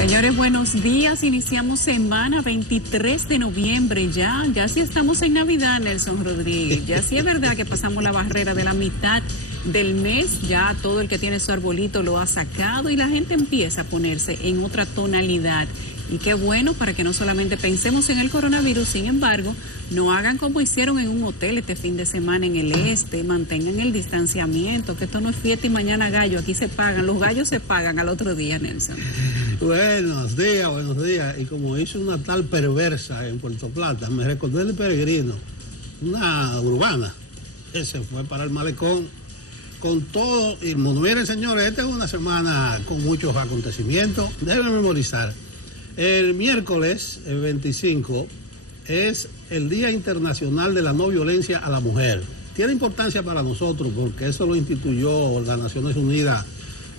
Señores, buenos días. Iniciamos semana 23 de noviembre. Ya sí estamos en Navidad, Nelson Rodríguez. Ya sí es verdad que pasamos la barrera de la mitad del mes. Ya todo el que tiene su arbolito lo ha sacado y la gente empieza a ponerse en otra tonalidad. Y qué bueno para que no solamente pensemos en el coronavirus, sin embargo, no hagan como hicieron en un hotel este fin de semana en el este, mantengan el distanciamiento, que esto no es fiesta y mañana gallo, aquí se pagan, los gallos se pagan al otro día, Nelson. Buenos días. Y como hizo una tal perversa en Puerto Plata, me recordé del peregrino, una urbana, que se fue para el malecón con todo el mundo. Miren, señores, esta es una semana con muchos acontecimientos, deben memorizar. El miércoles, el 25, es el Día Internacional de la No Violencia a la Mujer. Tiene importancia para nosotros porque eso lo instituyó las Naciones Unidas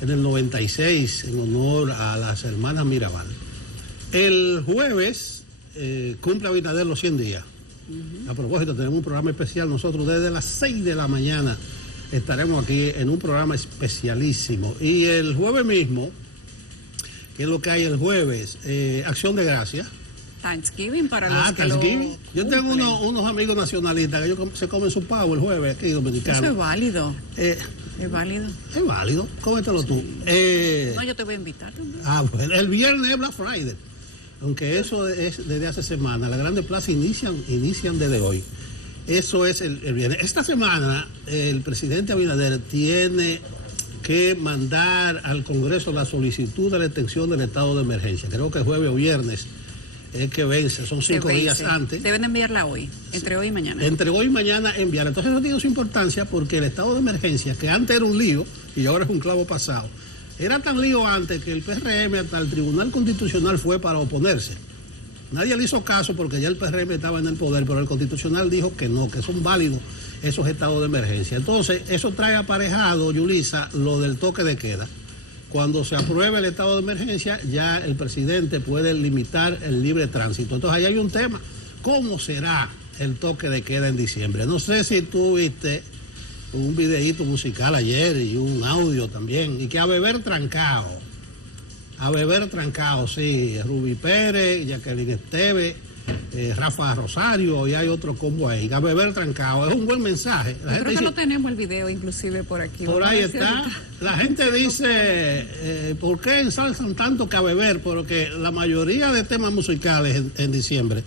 en el 96 en honor a las hermanas Mirabal. El jueves cumple Abinader los 100 días. A propósito, tenemos un programa especial. Nosotros desde las 6 de la mañana estaremos aquí en un programa especialísimo. Y el jueves mismo, que es lo que hay el jueves, Acción de Gracias. Thanksgiving para los que Thanksgiving. Yo tengo cumplen. unos amigos nacionalistas que ellos se comen su pavo el jueves aquí dominicanos. Eso es válido. Es válido. Es válido, cómetelo tú. No, yo te voy a invitar también. Bueno, el viernes es Black Friday, aunque eso es desde hace semana. Las grandes plazas inician desde hoy. Eso es el viernes. Esta semana el presidente Abinader tiene que mandar al Congreso la solicitud de la extensión del estado de emergencia. Creo que jueves o viernes es que vence, son 5 días antes. Deben enviarla hoy, entre hoy y mañana. Entre hoy y mañana enviar. Entonces eso tiene su importancia porque el estado de emergencia, que antes era un lío y ahora es un clavo pasado, era tan lío antes que el PRM hasta el Tribunal Constitucional fue para oponerse. Nadie le hizo caso porque ya el PRM estaba en el poder, pero el Constitucional dijo que no, que son válidos esos estados de emergencia. Entonces, eso trae aparejado, Yulisa, lo del toque de queda. Cuando se apruebe el estado de emergencia, ya el presidente puede limitar el libre tránsito. Entonces, ahí hay un tema. ¿Cómo será el toque de queda en diciembre? No sé si tú viste un videíto musical ayer y un audio también, y que a beber trancado, sí, Rubí Pérez, Jacqueline Esteves, Rafa Rosario, y hay otro combo ahí, a beber trancado, es un buen mensaje. Yo creo que no tenemos el video inclusive por aquí. Por ahí está, la gente dice, ¿por qué ensalzan tanto que a beber? Porque la mayoría de temas musicales en diciembre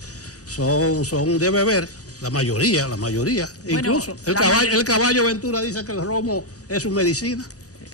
son de beber, la mayoría, bueno, incluso el caballo Ventura dice que el romo es su medicina.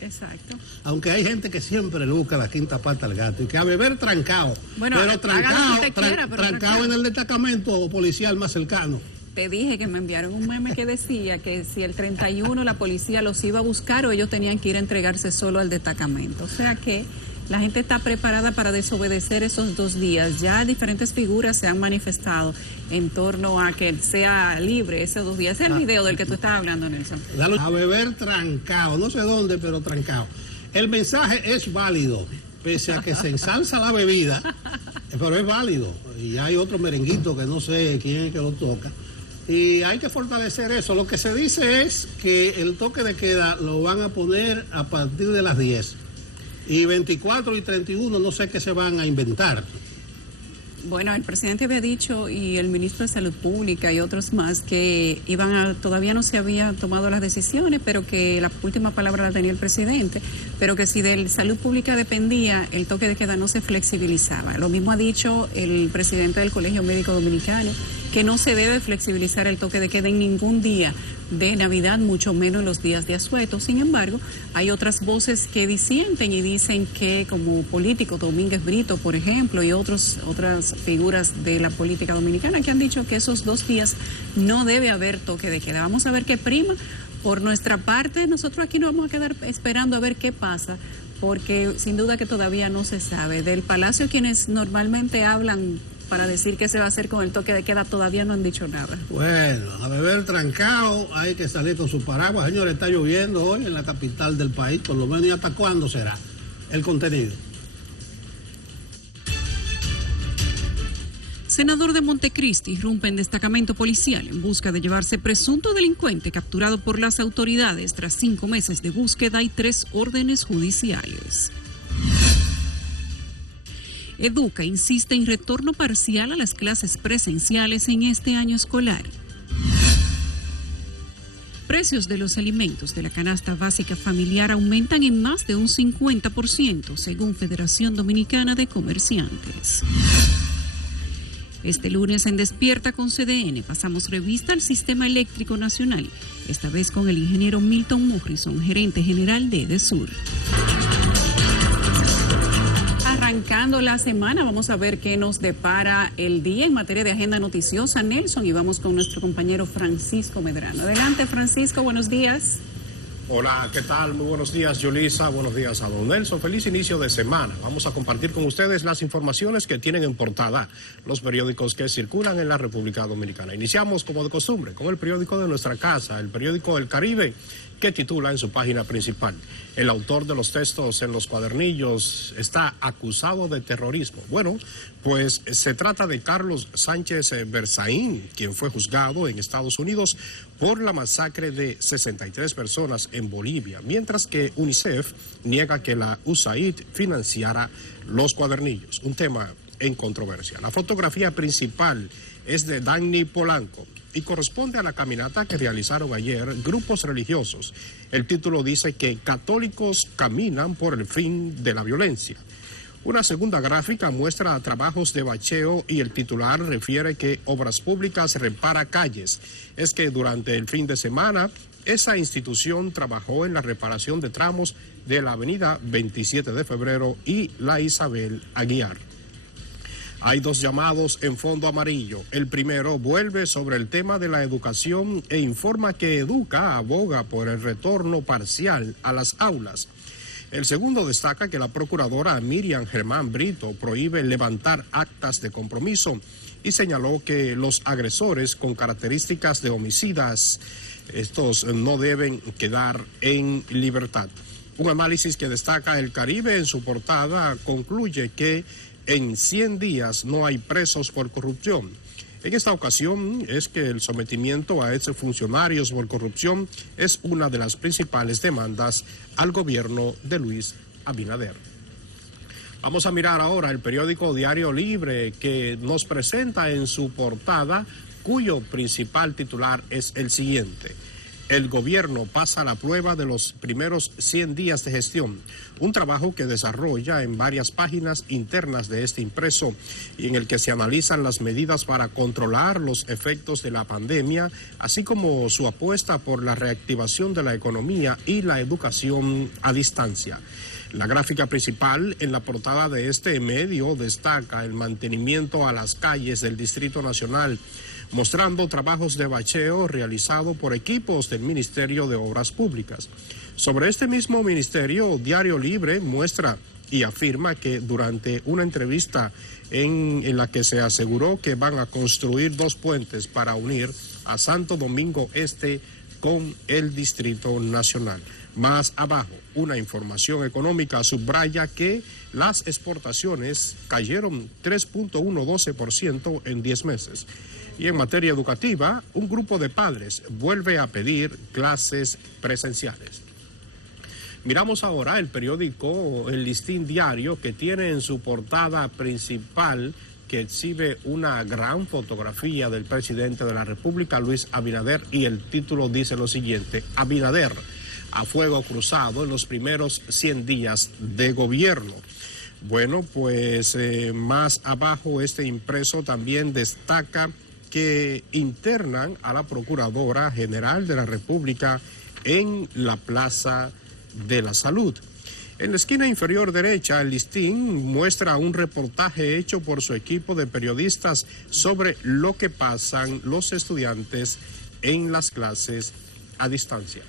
Exacto. Aunque hay gente que siempre le busca la quinta pata al gato y que a beber trancado, bueno, pero trancado en el destacamento policial más cercano. Te dije que me enviaron un meme que decía que si el 31 la policía los iba a buscar o ellos tenían que ir a entregarse solo al destacamento. O sea que la gente está preparada para desobedecer esos 2 días. Ya diferentes figuras se han manifestado en torno a que sea libre esos 2 días. Es el video del que tú estás hablando, Nelson. A beber trancado, no sé dónde, pero trancado. El mensaje es válido, pese a que se ensalza la bebida, pero es válido. Y hay otro merenguito que no sé quién es que lo toca. Y hay que fortalecer eso. Lo que se dice es que el toque de queda lo van a poner a partir de las 10. Y 24 y 31 no sé qué se van a inventar. Bueno, el presidente había dicho y el ministro de Salud Pública y otros más que todavía no se habían tomado las decisiones, pero que la última palabra la tenía el presidente, pero que si de Salud Pública dependía, el toque de queda no se flexibilizaba. Lo mismo ha dicho el presidente del Colegio Médico Dominicano, que no se debe flexibilizar el toque de queda en ningún día de Navidad, mucho menos los días de asueto. Sin embargo, hay otras voces que disienten y dicen que, como político, Domínguez Brito, por ejemplo, y otras figuras de la política dominicana, que han dicho que esos 2 días no debe haber toque de queda. Vamos a ver qué prima. Por nuestra parte, nosotros aquí nos vamos a quedar esperando a ver qué pasa, porque sin duda que todavía no se sabe. Del Palacio, quienes normalmente hablan para decir qué se va a hacer con el toque de queda, todavía no han dicho nada. Bueno, a beber trancado, hay que salir con su paraguas. Señores, está lloviendo hoy en la capital del país, por lo menos, ¿y hasta cuándo será el contenido? Senador de Montecristi irrumpe en destacamento policial en busca de llevarse presunto delincuente capturado por las autoridades tras 5 meses de búsqueda y 3 órdenes judiciales. Educa insiste en retorno parcial a las clases presenciales en este año escolar. Precios de los alimentos de la canasta básica familiar aumentan en más de un 50%, según Federación Dominicana de Comerciantes. Este lunes en Despierta con CDN pasamos revista al Sistema Eléctrico Nacional, esta vez con el ingeniero Milton Morrison, gerente general de EDESUR. Arrancando la semana, vamos a ver qué nos depara el día en materia de agenda noticiosa, Nelson, y vamos con nuestro compañero Francisco Medrano. Adelante, Francisco, buenos días. Hola, ¿qué tal? Muy buenos días, Yulisa. Buenos días a don Nelson. Feliz inicio de semana. Vamos a compartir con ustedes las informaciones que tienen en portada los periódicos que circulan en la República Dominicana. Iniciamos, como de costumbre, con el periódico de nuestra casa, el periódico El Caribe, que titula en su página principal: el autor de los textos en los cuadernillos está acusado de terrorismo. Bueno, pues se trata de Carlos Sánchez Berzaín, quien fue juzgado en Estados Unidos por la masacre de 63 personas en Bolivia, mientras que UNICEF niega que la USAID financiara los cuadernillos, un tema en controversia. La fotografía principal es de Dani Polanco y corresponde a la caminata que realizaron ayer grupos religiosos. El título dice que católicos caminan por el fin de la violencia. Una segunda gráfica muestra trabajos de bacheo y el titular refiere que Obras Públicas repara calles. Es que durante el fin de semana esa institución trabajó en la reparación de tramos de la avenida 27 de febrero y la Isabel Aguiar. Hay dos llamados en fondo amarillo. El primero vuelve sobre el tema de la educación e informa que Educa aboga por el retorno parcial a las aulas. El segundo destaca que la procuradora Miriam Germán Brito prohíbe levantar actas de compromiso y señaló que los agresores con características de homicidas, estos no deben quedar en libertad. Un análisis que destaca El Caribe en su portada concluye que en 100 días no hay presos por corrupción. En esta ocasión es que el sometimiento a exfuncionarios por corrupción es una de las principales demandas al gobierno de Luis Abinader. Vamos a mirar ahora el periódico Diario Libre, que nos presenta en su portada, cuyo principal titular es el siguiente: el gobierno pasa la prueba de los primeros 100 días de gestión, un trabajo que desarrolla en varias páginas internas de este impreso y en el que se analizan las medidas para controlar los efectos de la pandemia, así como su apuesta por la reactivación de la economía y la educación a distancia. La gráfica principal en la portada de este medio destaca el mantenimiento a las calles del Distrito Nacional, mostrando trabajos de bacheo realizado por equipos del Ministerio de Obras Públicas. Sobre este mismo ministerio, Diario Libre muestra y afirma que durante una entrevista en la que se aseguró que van a construir 2 puentes para unir a Santo Domingo Este con el Distrito Nacional. Más abajo, una información económica subraya que las exportaciones cayeron 3.12% en 10 meses. Y en materia educativa, un grupo de padres vuelve a pedir clases presenciales. Miramos ahora el periódico El Listín Diario, que tiene en su portada principal que exhibe una gran fotografía del presidente de la República, Luis Abinader, y el título dice lo siguiente: Abinader a fuego cruzado en los primeros 100 días de gobierno. Bueno, pues más abajo este impreso también destaca que internan a la Procuradora General de la República en la Plaza de la Salud. En la esquina inferior derecha, el Listín muestra un reportaje hecho por su equipo de periodistas sobre lo que pasan los estudiantes en las clases a distancia.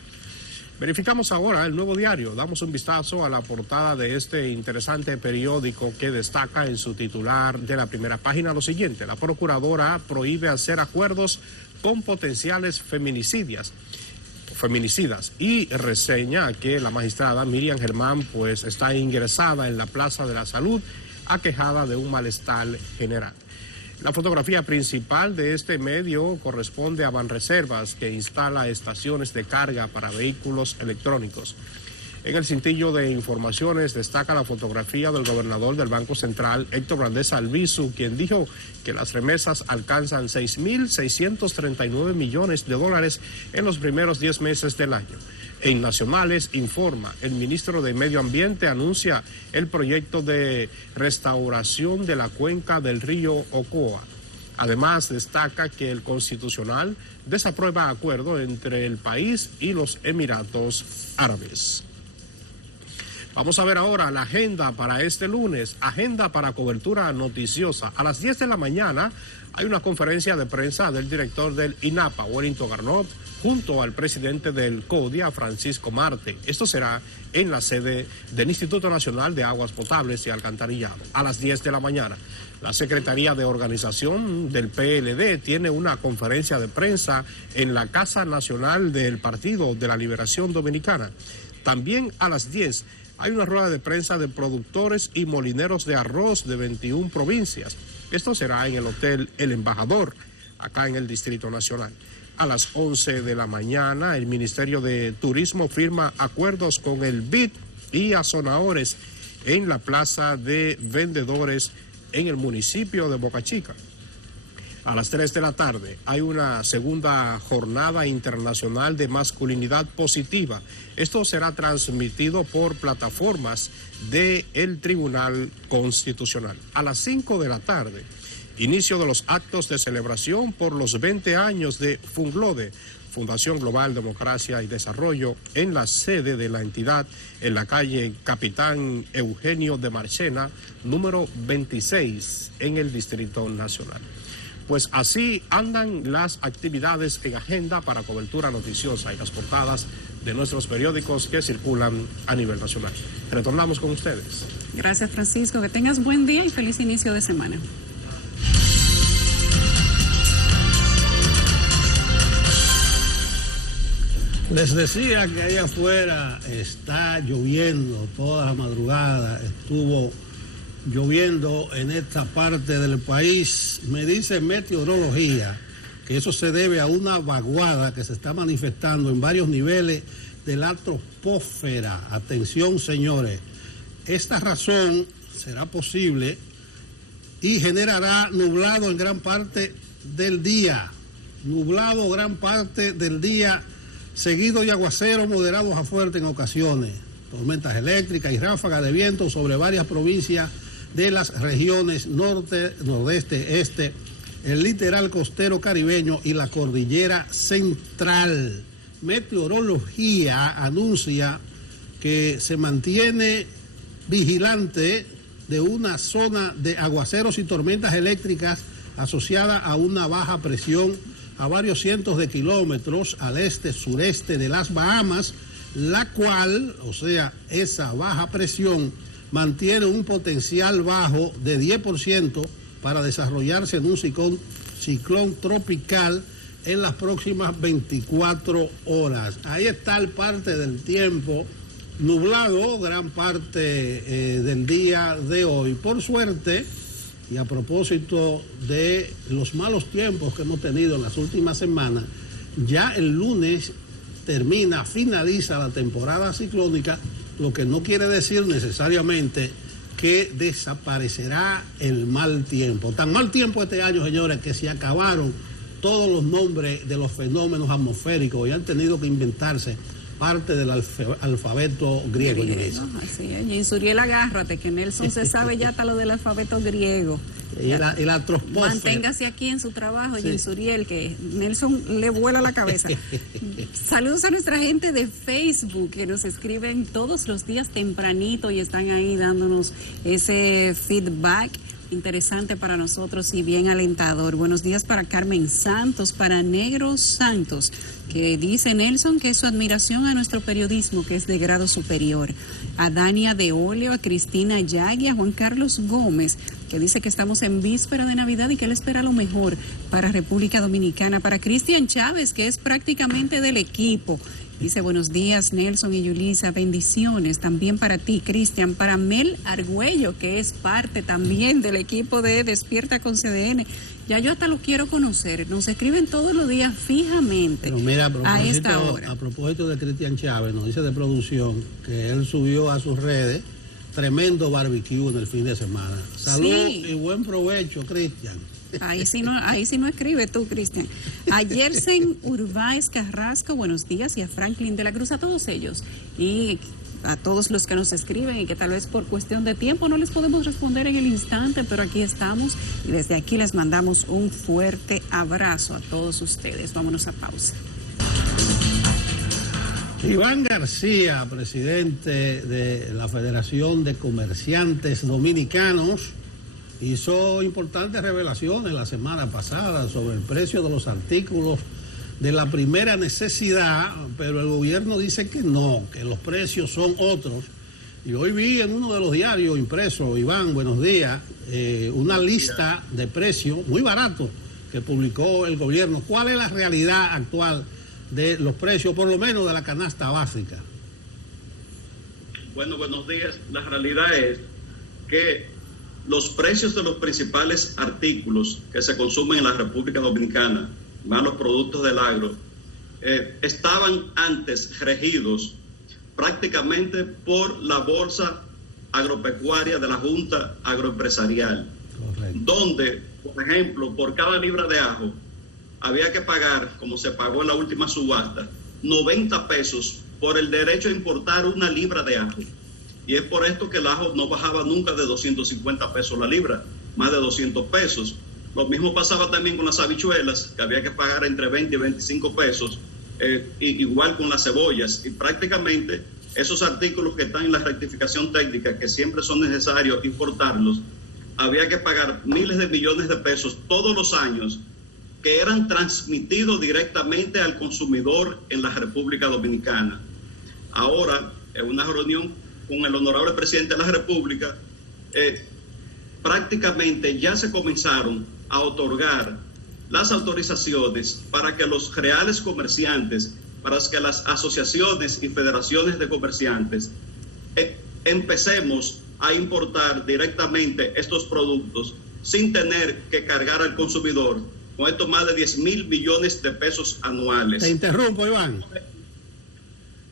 Verificamos ahora el Nuevo Diario. Damos un vistazo a la portada de este interesante periódico que destaca en su titular de la primera página lo siguiente: la procuradora prohíbe hacer acuerdos con potenciales feminicidas, y reseña que la magistrada Miriam Germán pues está ingresada en la Plaza de la Salud aquejada de un malestar general. La fotografía principal de este medio corresponde a Banreservas, que instala estaciones de carga para vehículos electrónicos. En el cintillo de informaciones destaca la fotografía del gobernador del Banco Central, Héctor Valdés Albizu, quien dijo que las remesas alcanzan 6.639 millones de dólares en los primeros 10 meses del año. En Nacionales informa, el ministro de Medio Ambiente anuncia el proyecto de restauración de la cuenca del río Ocoa. Además, destaca que el Constitucional desaprueba acuerdo entre el país y los Emiratos Árabes. Vamos a ver ahora la agenda para este lunes, agenda para cobertura noticiosa. A las 10 de la mañana hay una conferencia de prensa del director del INAPA, Wellington Garnot, junto al presidente del CODIA, Francisco Marte. Esto será en la sede del Instituto Nacional de Aguas Potables y Alcantarillado, a las 10 de la mañana. La Secretaría de Organización del PLD tiene una conferencia de prensa en la Casa Nacional del Partido de la Liberación Dominicana. También a las 10 hay una rueda de prensa de productores y molineros de arroz de 21 provincias. Esto será en el Hotel El Embajador, acá en el Distrito Nacional. A las 11 de la mañana, el Ministerio de Turismo firma acuerdos con el BID y Azonadores en la Plaza de Vendedores en el municipio de Boca Chica. A las 3 de la tarde hay una segunda jornada internacional de masculinidad positiva. Esto será transmitido por plataformas del Tribunal Constitucional. A las 5 de la tarde, inicio de los actos de celebración por los 20 años de FUNGLODE, Fundación Global Democracia y Desarrollo, en la sede de la entidad, en la calle Capitán Eugenio de Marchena, número 26, en el Distrito Nacional. Pues así andan las actividades en agenda para cobertura noticiosa y las portadas de nuestros periódicos que circulan a nivel nacional. Retornamos con ustedes. Gracias, Francisco. Que tengas buen día y feliz inicio de semana. Les decía que allá afuera está lloviendo, toda la madrugada estuvo lloviendo en esta parte del país. Me dice meteorología que eso se debe a una vaguada que se está manifestando en varios niveles de la troposfera. Atención, señores, esta razón será posible y generará nublado en gran parte del día, nublado gran parte del día, seguido de aguaceros moderados a fuertes en ocasiones, tormentas eléctricas y ráfagas de viento sobre varias provincias de las regiones norte, nordeste, este, el litoral costero caribeño y la cordillera central. Meteorología anuncia que se mantiene vigilante de una zona de aguaceros y tormentas eléctricas asociada a una baja presión a varios cientos de kilómetros al este-sureste de las Bahamas, la cual, o sea, esa baja presión mantiene un potencial bajo de 10% para desarrollarse en un ciclón tropical en las próximas 24 horas. Ahí está el parte del tiempo nublado, gran parte del día de hoy. Por suerte, y a propósito de los malos tiempos que hemos tenido en las últimas semanas, ya el lunes finaliza la temporada ciclónica, lo que no quiere decir necesariamente que desaparecerá el mal tiempo. Tan mal tiempo este año, señores, que se acabaron todos los nombres de los fenómenos atmosféricos y han tenido que inventarse parte del alfabeto griego. Así es. Y Insuriel, agárrate, que Nelson se sabe ya hasta lo del alfabeto griego. Y la troposfera. Manténgase aquí en su trabajo, sí. Insuriel, que Nelson le vuela la cabeza. Saludos a nuestra gente de Facebook, que nos escriben todos los días tempranito y están ahí dándonos ese feedback interesante para nosotros y bien alentador. Buenos días para Carmen Santos, para Negro Santos, que dice Nelson que es su admiración a nuestro periodismo, que es de grado superior. a Dania de Oleo, a Cristina Yagui, a Juan Carlos Gómez, que dice que estamos en víspera de Navidad y que él espera lo mejor para República Dominicana. Para Cristian Chávez, que es prácticamente del equipo. Dice, buenos días, Nelson y Yulisa, bendiciones también para ti, Cristian. Para Mel Argüello, que es parte también del equipo de Despierta con CDN. Ya yo hasta lo quiero conocer. Nos escriben todos los días fijamente. Pero mira, a esta hora. A propósito de Cristian Chávez, nos dice de producción que él subió a sus redes tremendo barbecue en el fin de semana. Salud y buen provecho, Cristian. Ahí sí no escribe tú, Cristian. A Yersen Urbáez Carrasco, buenos días, y a Franklin de la Cruz, a todos ellos. Y a todos los que nos escriben y que tal vez por cuestión de tiempo no les podemos responder en el instante, pero aquí estamos y desde aquí les mandamos un fuerte abrazo a todos ustedes. Vámonos a pausa. Iván García, presidente de la Federación de Comerciantes Dominicanos, hizo importantes revelaciones la semana pasada sobre el precio de los artículos de la primera necesidad, pero el gobierno dice que no, que los precios son otros. Y hoy vi en uno de los diarios impresos, Iván, buenos días, una lista de precios muy baratos que publicó el gobierno. ¿Cuál es la realidad actual de los precios, por lo menos de la canasta básica? Bueno, buenos días. La realidad es que los precios de los principales artículos que se consumen en la República Dominicana, más los productos del agro, estaban antes regidos prácticamente por la bolsa agropecuaria de la Junta Agroempresarial. Correcto. Donde, por ejemplo, por cada libra de ajo había que pagar, como se pagó en la última subasta, 90 pesos por el derecho a importar una libra de ajo. Y es por esto que el ajo no bajaba nunca de 250 pesos la libra, más de 200 pesos. Lo mismo pasaba también con las habichuelas, que había que pagar entre 20 y 25 pesos, igual con las cebollas. Y prácticamente esos artículos que están en la rectificación técnica, que siempre son necesarios importarlos, había que pagar miles de millones de pesos todos los años, que eran transmitidos directamente al consumidor en la República Dominicana. Ahora, en una reunión con el honorable presidente de la República, prácticamente ya se comenzaron a otorgar las autorizaciones para que los reales comerciantes, para que las asociaciones y federaciones de comerciantes empecemos a importar directamente estos productos sin tener que cargar al consumidor con estos más de 10,000 millones de pesos anuales. Te interrumpo, Iván.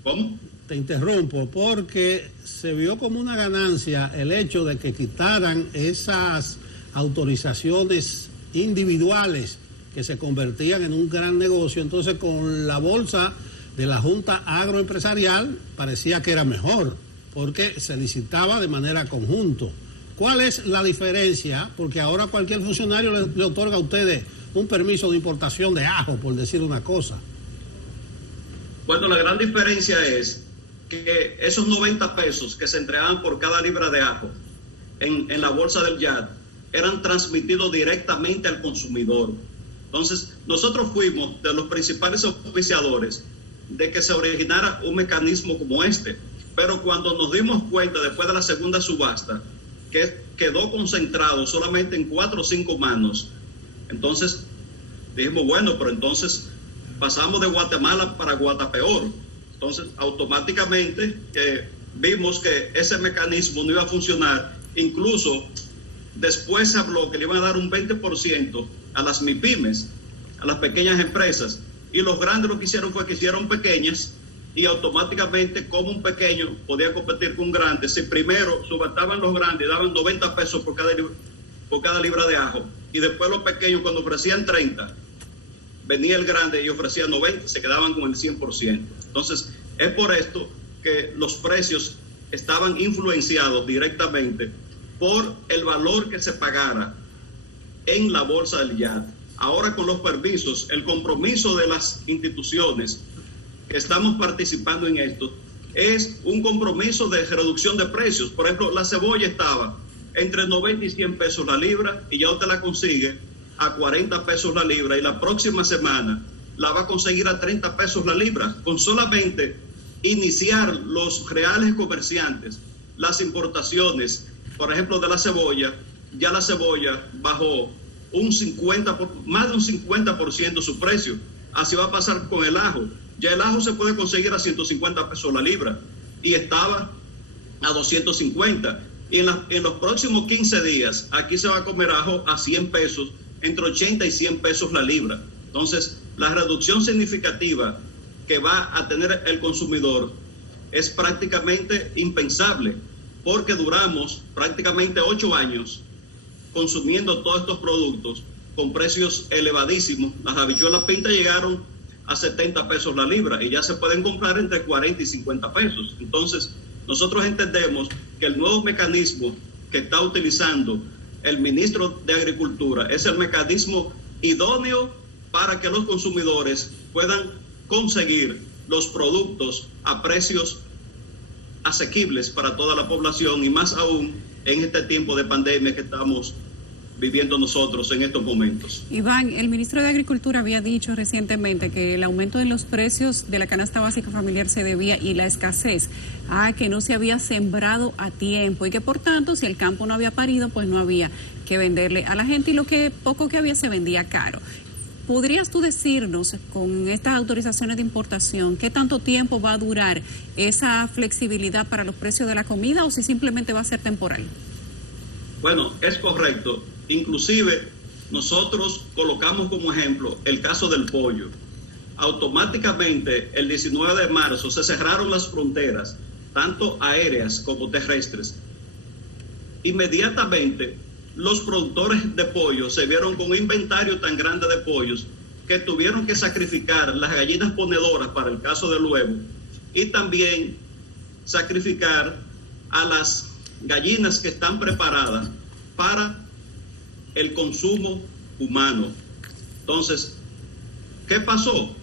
¿Cómo? Te interrumpo porque se vio como una ganancia el hecho de que quitaran esas autorizaciones individuales que se convertían en un gran negocio. Entonces, con la bolsa de la Junta Agroempresarial parecía que era mejor porque se licitaba de manera conjunto. ¿Cuál es la diferencia? Porque ahora cualquier funcionario le otorga a ustedes un permiso de importación de ajo, por decir una cosa. Bueno, la gran diferencia es que esos 90 pesos que se entregaban por cada libra de ajo en la bolsa del YAD eran transmitidos directamente al consumidor. Entonces, nosotros fuimos de los principales auspiciadores de que se originara un mecanismo como este, pero cuando nos dimos cuenta después de la segunda subasta que quedó concentrado solamente en 4 o 5 manos, entonces dijimos, bueno, pero entonces pasamos de Guatemala para Guatapeor. Entonces, automáticamente vimos que ese mecanismo no iba a funcionar. Incluso después se habló que le iban a dar un 20% a las MIPYMES, a las pequeñas empresas. Y los grandes lo que hicieron fue que hicieron pequeñas y automáticamente, como un pequeño podía competir con un grande, si primero subastaban los grandes, daban 90 pesos por cada libra de ajo, y después los pequeños, cuando ofrecían 30, venía el grande y ofrecía 90, se quedaban con el 100%. Entonces, es por esto que los precios estaban influenciados directamente por el valor que se pagara en la bolsa del YAD. Ahora, con los permisos, el compromiso de las instituciones que estamos participando en esto es un compromiso de reducción de precios. Por ejemplo, la cebolla estaba entre 90 y 100 pesos la libra y ya usted la consigue a 40 pesos la libra, y la próxima semana la va a conseguir a 30 pesos la libra, con solamente iniciar los reales comerciantes las importaciones, por ejemplo, de la cebolla, ya la cebolla bajó más de un 50% su precio. Así va a pasar con el ajo. Ya el ajo se puede conseguir a 150 pesos la libra y estaba a 250. Y en los próximos 15 días, aquí se va a comer ajo a 100 pesos, entre 80 y 100 pesos la libra. Entonces, la reducción significativa que va a tener el consumidor es prácticamente impensable, porque duramos prácticamente 8 años consumiendo todos estos productos con precios elevadísimos. Las habichuelas pintas llegaron a 70 pesos la libra y ya se pueden comprar entre 40 y 50 pesos. Entonces, nosotros entendemos que el nuevo mecanismo que está utilizando el ministro de Agricultura es el mecanismo idóneo para que los consumidores puedan conseguir los productos a precios asequibles para toda la población, y más aún en este tiempo de pandemia que estamos viviendo nosotros en estos momentos. Iván, el ministro de Agricultura había dicho recientemente que el aumento de los precios de la canasta básica familiar se debía, y la escasez, a que no se había sembrado a tiempo, y que por tanto, si el campo no había parido, pues no había que venderle a la gente, y lo que poco que había se vendía caro. ¿Podrías tú decirnos, con estas autorizaciones de importación, qué tanto tiempo va a durar esa flexibilidad para los precios de la comida, o si simplemente va a ser temporal? Bueno, es correcto. Inclusive, nosotros colocamos como ejemplo el caso del pollo. Automáticamente, el 19 de marzo, se cerraron las fronteras, tanto aéreas como terrestres. Inmediatamente, los productores de pollo se vieron con un inventario tan grande de pollos que tuvieron que sacrificar las gallinas ponedoras para el caso del huevo, y también sacrificar a las gallinas que están preparadas para el consumo humano. Entonces, ¿qué pasó?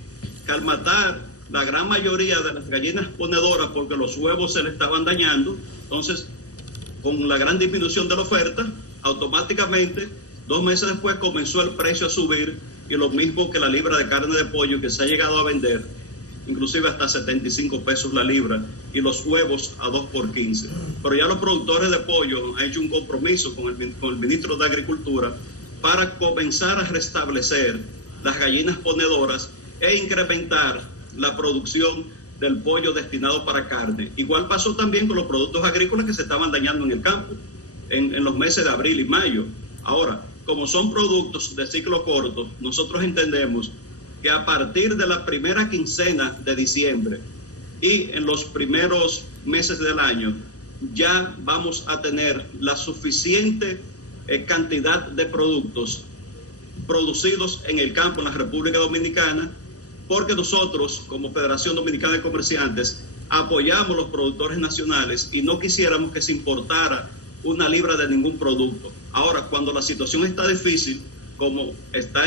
Que al matar la gran mayoría de las gallinas ponedoras porque los huevos se le estaban dañando, entonces, con la gran disminución de la oferta, automáticamente, 2 meses después comenzó el precio a subir, y lo mismo que la libra de carne de pollo, que se ha llegado a vender inclusive hasta 75 pesos la libra, y los huevos a 2 por 15. Pero ya los productores de pollo han hecho un compromiso con el ministro de Agricultura para comenzar a restablecer las gallinas ponedoras e incrementar la producción del pollo destinado para carne. Igual pasó también con los productos agrícolas que se estaban dañando en el campo en los meses de abril y mayo. Ahora, como son productos de ciclo corto, nosotros entendemos que a partir de la primera quincena de diciembre y en los primeros meses del año ya vamos a tener la suficiente cantidad de productos producidos en el campo en la República Dominicana, porque nosotros, como Federación Dominicana de Comerciantes, apoyamos los productores nacionales y no quisiéramos que se importara una libra de ningún producto. Ahora, cuando la situación está difícil, como está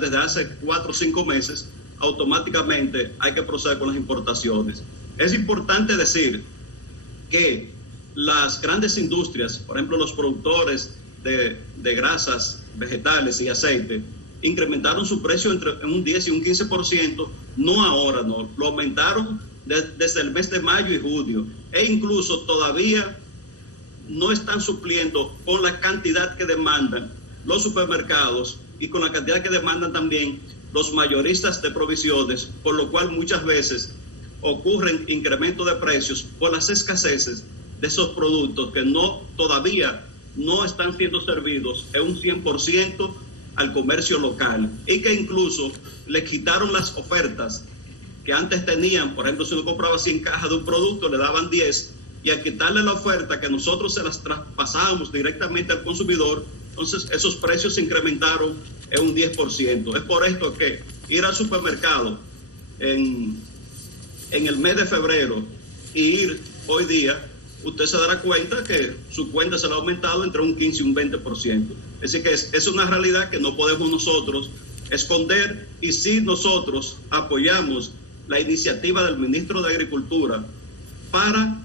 desde hace 4 o 5 meses, automáticamente hay que proceder con las importaciones. Es importante decir que las grandes industrias, por ejemplo los productores de grasas vegetales y aceite, incrementaron su precio en un 10 y un 15%, no ahora, no, lo aumentaron desde el mes de mayo y junio, e incluso todavía no están supliendo con la cantidad que demandan los supermercados y con la cantidad que demandan también los mayoristas de provisiones, por lo cual muchas veces ocurren incrementos de precios por las escaseces de esos productos que todavía no están siendo servidos en un 100% al comercio local, y que incluso le quitaron las ofertas que antes tenían. Por ejemplo, si uno compraba 100 cajas de un producto, le daban 10, y al quitarle la oferta que nosotros se las traspasábamos directamente al consumidor, entonces esos precios se incrementaron en un 10%. Es por esto que ir al supermercado en el mes de febrero y ir hoy día, usted se dará cuenta que su cuenta se le ha aumentado entre un 15 y un 20%. Así que es una realidad que no podemos nosotros esconder, y sí nosotros apoyamos la iniciativa del ministro de Agricultura para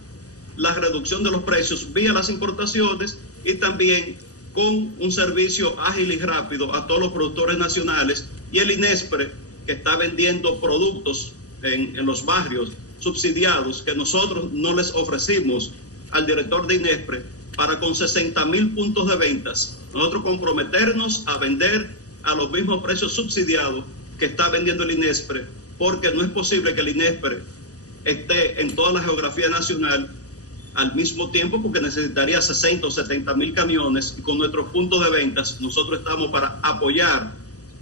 la reducción de los precios vía las importaciones, y también con un servicio ágil y rápido a todos los productores nacionales, y el INESPRE, que está vendiendo productos en los barrios subsidiados que nosotros no les ofrecimos al director de INESPRE para con 60,000 puntos de ventas, nosotros comprometernos a vender a los mismos precios subsidiados que está vendiendo el INESPRE, porque no es posible que el INESPRE esté en toda la geografía nacional al mismo tiempo, porque necesitaría 60 o 70,000 camiones, y con nuestros puntos de ventas nosotros estamos para apoyar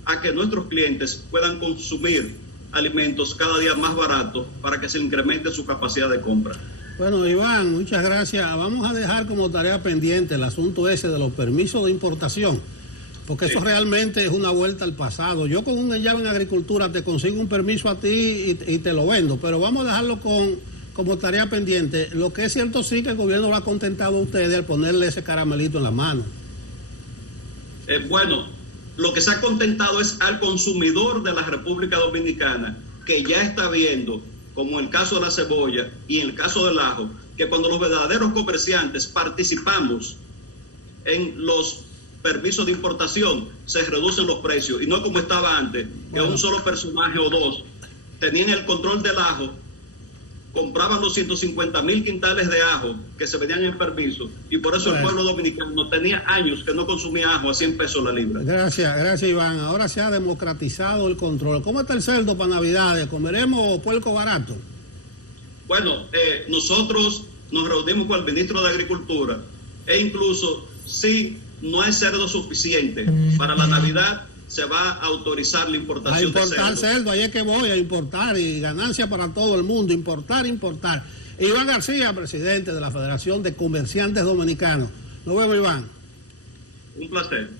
a que nuestros clientes puedan consumir alimentos cada día más baratos para que se incremente su capacidad de compra. Bueno, Iván, muchas gracias. Vamos a dejar como tarea pendiente el asunto ese de los permisos de importación, porque eso realmente es una vuelta al pasado. Yo con una llave en agricultura te consigo un permiso a ti y te lo vendo, pero vamos a dejarlo como tarea pendiente. Lo que es cierto sí que el gobierno lo ha contentado a ustedes al ponerle ese caramelito en la mano. Bueno, lo que se ha contentado es al consumidor de la República Dominicana, que ya está viendo, como en el caso de la cebolla y en el caso del ajo, que cuando los verdaderos comerciantes participamos en los permisos de importación, se reducen los precios, y no como estaba antes, que un solo personaje o dos tenían el control del ajo, compraban los 150,000 quintales de ajo que se vendían en permiso, y por eso el pueblo dominicano tenía años que no consumía ajo a 100 pesos la libra. Gracias Iván. Ahora se ha democratizado el control. ¿Cómo está el cerdo para Navidades? ¿Comeremos puerco barato? Bueno, nosotros nos reunimos con el ministro de Agricultura, e incluso si no hay cerdo suficiente para la Navidad, se va a autorizar la importación de cerdo. A importar cerdo, ahí es que voy, a importar, y ganancia para todo el mundo, importar. Iván García, presidente de la Federación de Comerciantes Dominicanos. Nos vemos, Iván. Un placer.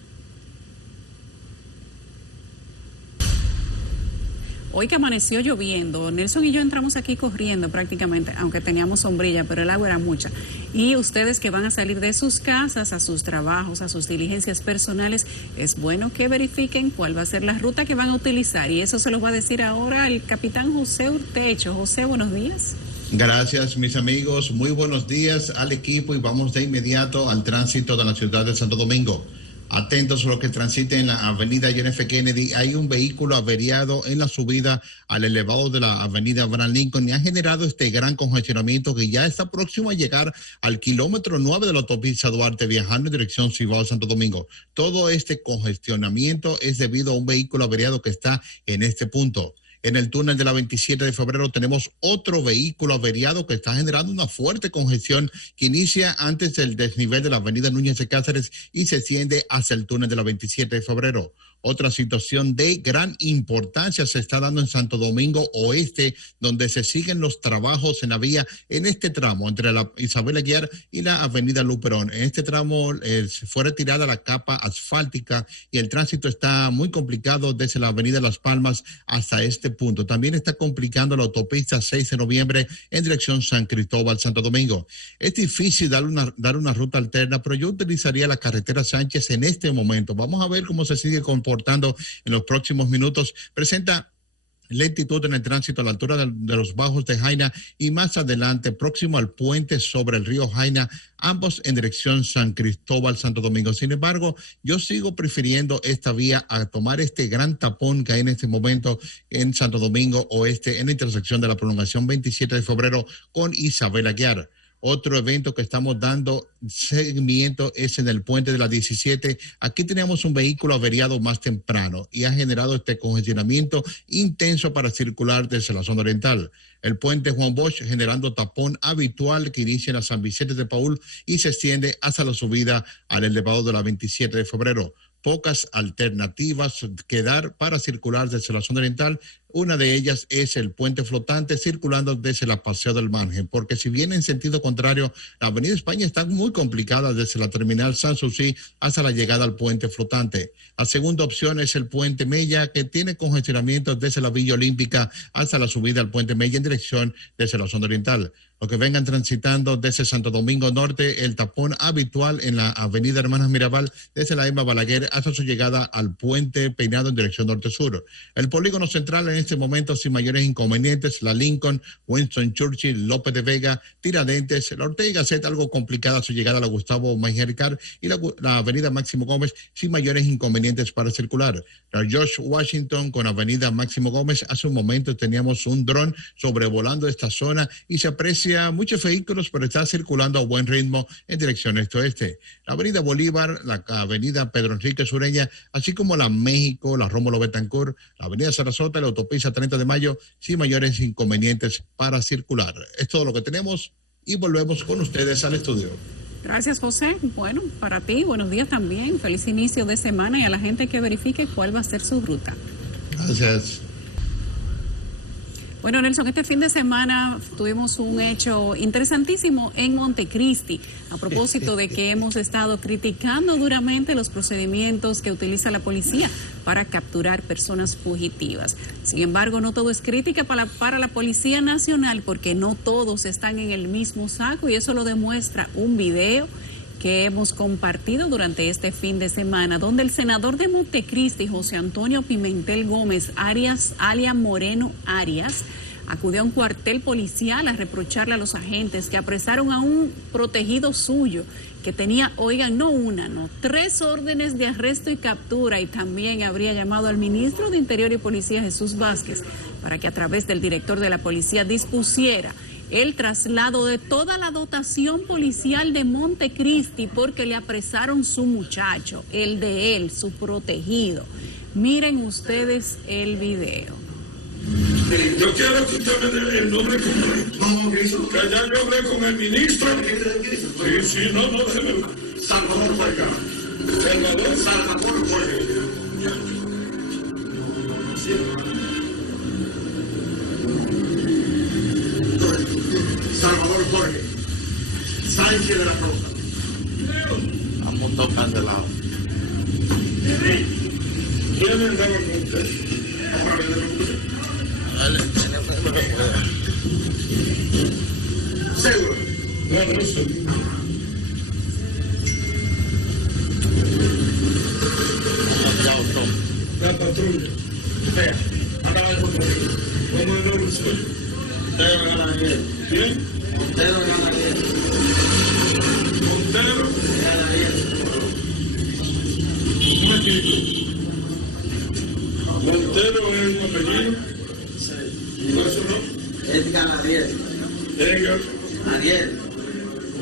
Hoy que amaneció lloviendo, Nelson y yo entramos aquí corriendo prácticamente, aunque teníamos sombrilla, pero el agua era mucha. Y ustedes que van a salir de sus casas, a sus trabajos, a sus diligencias personales, es bueno que verifiquen cuál va a ser la ruta que van a utilizar. Y eso se los va a decir ahora el capitán José Urtecho. José, buenos días. Gracias, mis amigos. Muy buenos días al equipo, y vamos de inmediato al tránsito de la ciudad de Santo Domingo. Atentos a los que transiten en la avenida John F. Kennedy. Hay un vehículo averiado en la subida al elevado de la avenida Abraham Lincoln y ha generado este gran congestionamiento que ya está próximo a llegar al kilómetro 9 de la autopista Duarte, viajando en dirección Cibao Santo Domingo. Todo este congestionamiento es debido a un vehículo averiado que está en este punto. En el túnel de la 27 de febrero tenemos otro vehículo averiado que está generando una fuerte congestión que inicia antes del desnivel de la avenida Núñez de Cáceres y se extiende hacia el túnel de la 27 de febrero. Otra situación de gran importancia se está dando en Santo Domingo Oeste, donde se siguen los trabajos en la vía en este tramo entre la Isabel Aguiar y la avenida Luperón. En este tramo fue retirada la capa asfáltica y el tránsito está muy complicado desde la avenida Las Palmas hasta este punto. También está complicando la autopista 6 de noviembre en dirección San Cristóbal, Santo Domingo. Es difícil dar una ruta alterna, pero yo utilizaría la carretera Sánchez en este momento. Vamos a ver cómo se sigue comportando en los próximos minutos. Presenta lentitud en el tránsito a la altura de los bajos de Jaina y más adelante próximo al puente sobre el río Jaina, ambos en dirección San Cristóbal, Santo Domingo. Sin embargo, yo sigo prefiriendo esta vía a tomar este gran tapón que hay en este momento en Santo Domingo Oeste en la intersección de la prolongación 27 de febrero con Isabel Aguiar. Otro evento que estamos dando seguimiento es en el puente de la 17. Aquí tenemos un vehículo averiado más temprano y ha generado este congestionamiento intenso para circular desde la zona oriental. El puente Juan Bosch generando tapón habitual que inicia en la San Vicente de Paúl y se extiende hasta la subida al elevado de la 27 de febrero. Pocas alternativas que dar para circular desde la zona oriental. Una de ellas es el puente flotante circulando desde la Paseo del Margen, porque si bien en sentido contrario, la avenida España está muy complicada desde la terminal Sanssouci hasta la llegada al puente flotante. La segunda opción es el puente Mella, que tiene congestionamiento desde la Villa Olímpica hasta la subida al puente Mella en dirección desde la zona oriental. Los que vengan transitando desde Santo Domingo Norte, el tapón habitual en la avenida Hermanas Mirabal, desde la Emma Balaguer hasta su llegada al puente Peinado en dirección norte-sur. El polígono central en este momento sin mayores inconvenientes, la Lincoln, Winston Churchill, López de Vega, Tiradentes, la Ortega y Gasset, algo complicada su llegada a la Gustavo Majercar y la avenida Máximo Gómez sin mayores inconvenientes para circular. La George Washington con avenida Máximo Gómez, hace un momento teníamos un dron sobrevolando esta zona y se aprecia frecuencia, muchos vehículos, pero está circulando a buen ritmo en dirección este-oeste. La avenida Bolívar, la avenida Pedro Enrique Sureña, así como la México, la Rómulo Betancourt, la avenida Sarasota, la autopista 30 de Mayo, sin mayores inconvenientes para circular. Es todo lo que tenemos y volvemos con ustedes al estudio. Gracias, José. Bueno, para ti, buenos días también. Feliz inicio de semana y a la gente que verifique cuál va a ser su ruta. Gracias. Bueno, Nelson, este fin de semana tuvimos un hecho interesantísimo en Montecristi, a propósito de que hemos estado criticando duramente los procedimientos que utiliza la policía para capturar personas fugitivas. Sin embargo, no todo es crítica para la Policía Nacional, porque no todos están en el mismo saco, y eso lo demuestra un video que hemos compartido durante este fin de semana, donde el senador de Montecristi, José Antonio Pimentel Gómez Arias, alias Moreno Arias, acudió a un cuartel policial a reprocharle a los agentes que apresaron a un protegido suyo que tenía, oigan, no una, no, 3 órdenes de arresto y captura, y también habría llamado al ministro de Interior y Policía, Jesús Vázquez, para que a través del director de la policía dispusiera el traslado de toda la dotación policial de Montecristi, porque le apresaron su muchacho, el de él, su protegido. Miren ustedes el video. Yo quiero que usted me dé el nombre completo. No, que allá yo hablé con el ministro. Sí, no, déjeme. Salvador Vargas. Salvador Jorge Sánchez de la Rosa. Vamos todos cancelados. ¿Quién andaba con usted? Ahora me usted. ¿Seguro? No sé. La patrulla. Vea, acaba de patrulla. ¿Cómo es el nombre suyo? Montero Galavier. ¿Quién? Montero Galavier. Montero Galavier. Un momentito. Montero es un apellido. Sí. ¿Cuál es su nombre? Edgar Ariel. Edgar Ariel.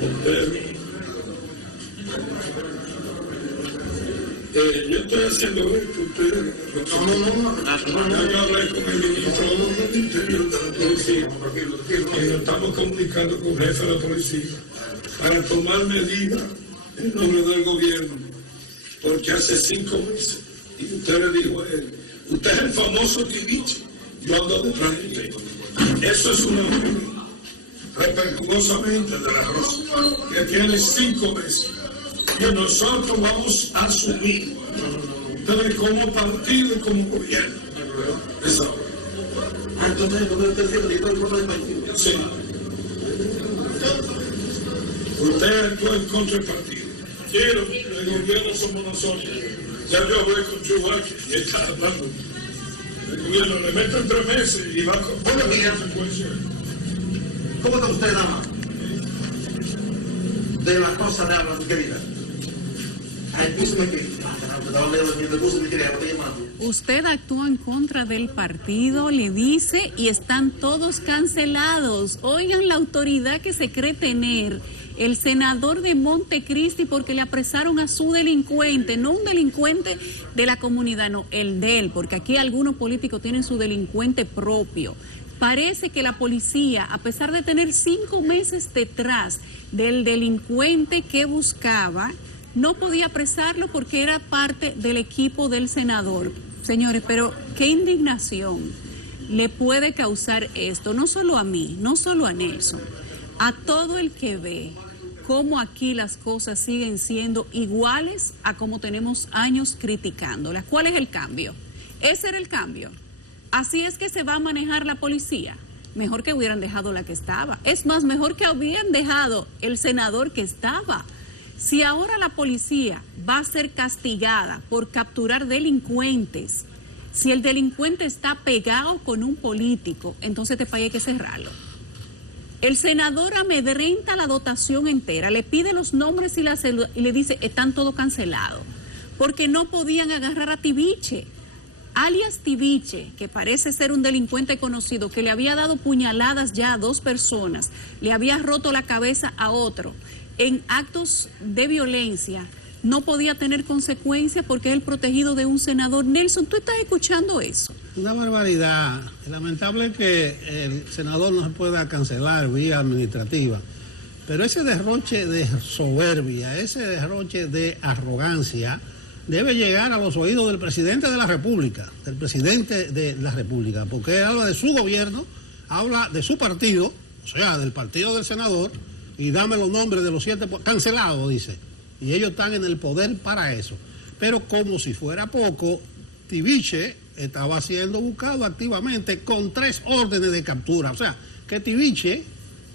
Montero. Yo estoy haciendo esto, ustedes. Yo hablé con el ministro del Interior de la Policía y nos estamos comunicando con el jefe de la policía para tomar medidas en nombre del gobierno, porque hace 5 meses, y usted le dijo a él, usted es el famoso Tibiche, yo ando detrás de usted. Eso es una respetuosamente de la Rosa, que tiene 5 meses. Que nosotros vamos a asumir como partido y como gobierno. Eso. Entonces, ¿usted dijo el del partido? Sí. Usted actuó en contra del partido. Quiero, el gobierno somos nosotros. Ya yo hablé con Chubaque y él está hablando. El gobierno le mete en 3 meses y va con todas las consecuencias. ¿Cómo está usted, dama? De las cosas de hablar, querida. Usted actúa en contra del partido, le dice, y están todos cancelados. Oigan la autoridad que se cree tener el senador de Montecristi, porque le apresaron a su delincuente, no un delincuente de la comunidad, no, el de él, porque aquí algunos políticos tienen su delincuente propio. Parece que la policía, a pesar de tener 5 meses detrás del delincuente que buscaba, no podía apresarlo porque era parte del equipo del senador. Señores, pero qué indignación le puede causar esto, no solo a mí, no solo a Nelson, a todo el que ve cómo aquí las cosas siguen siendo iguales a como tenemos años criticándolas. ¿Cuál es el cambio? Ese era el cambio. Así es que se va a manejar la policía. Mejor que hubieran dejado la que estaba. Es más, mejor que hubieran dejado el senador que estaba. Si ahora la policía va a ser castigada por capturar delincuentes, si el delincuente está pegado con un político, entonces este país hay que cerrarlo. El senador amedrenta la dotación entera, le pide los nombres y le dice, están todos cancelados, porque no podían agarrar a Tibiche. alias Tiviche, que parece ser un delincuente conocido, que le había dado puñaladas ya a 2 personas, le había roto la cabeza a otro, en actos de violencia, no podía tener consecuencias porque es el protegido de un senador. Nelson, ¿tú estás escuchando eso? Una barbaridad. Lamentable que el senador no se pueda cancelar vía administrativa. Pero ese derroche de soberbia, ese derroche de arrogancia, debe llegar a los oídos del presidente de la República, porque él habla de su gobierno, habla de su partido, o sea, del partido del senador, y dame los nombres de los 7 cancelados, dice. Y ellos están en el poder para eso. Pero como si fuera poco, Tiviche estaba siendo buscado activamente con 3 órdenes de captura. O sea, que Tiviche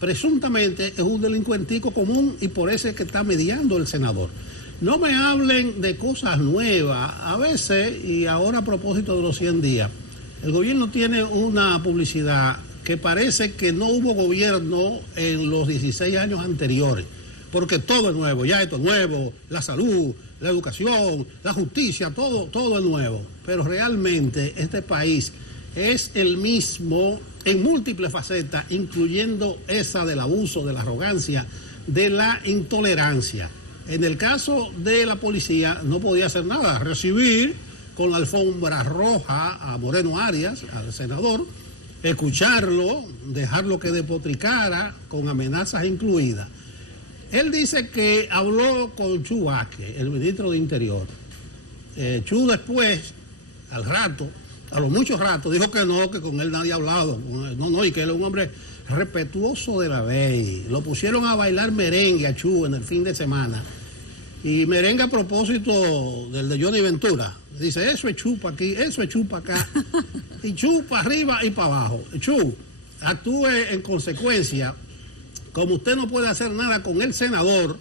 presuntamente es un delincuentico común y por eso es que está mediando el senador. No me hablen de cosas nuevas. A veces, y ahora a propósito de los 100 días, el gobierno tiene una publicidad que parece que no hubo gobierno en los 16 años anteriores, porque todo es nuevo, ya esto es nuevo, la salud, la educación, la justicia, todo es nuevo. Pero realmente este país es el mismo en múltiples facetas, incluyendo esa del abuso, de la arrogancia, de la intolerancia. En el caso de la policía no podía hacer nada, recibir con la alfombra roja a Moreno Arias, al senador, escucharlo, dejarlo que despotricara con amenazas incluidas. Él dice que habló con Chu Vázquez, el ministro de Interior. Chu después, al rato, a lo mucho rato, dijo que no, que con él nadie ha hablado. No, y que él es un hombre respetuoso de la ley. Lo pusieron a bailar merengue a Chu en el fin de semana. Y merengue a propósito del de Johnny Ventura. Dice, eso es Chu para aquí, eso es Chu para acá. Y Chu para arriba y para abajo. Chu, actúe en consecuencia. Como usted no puede hacer nada con el senador,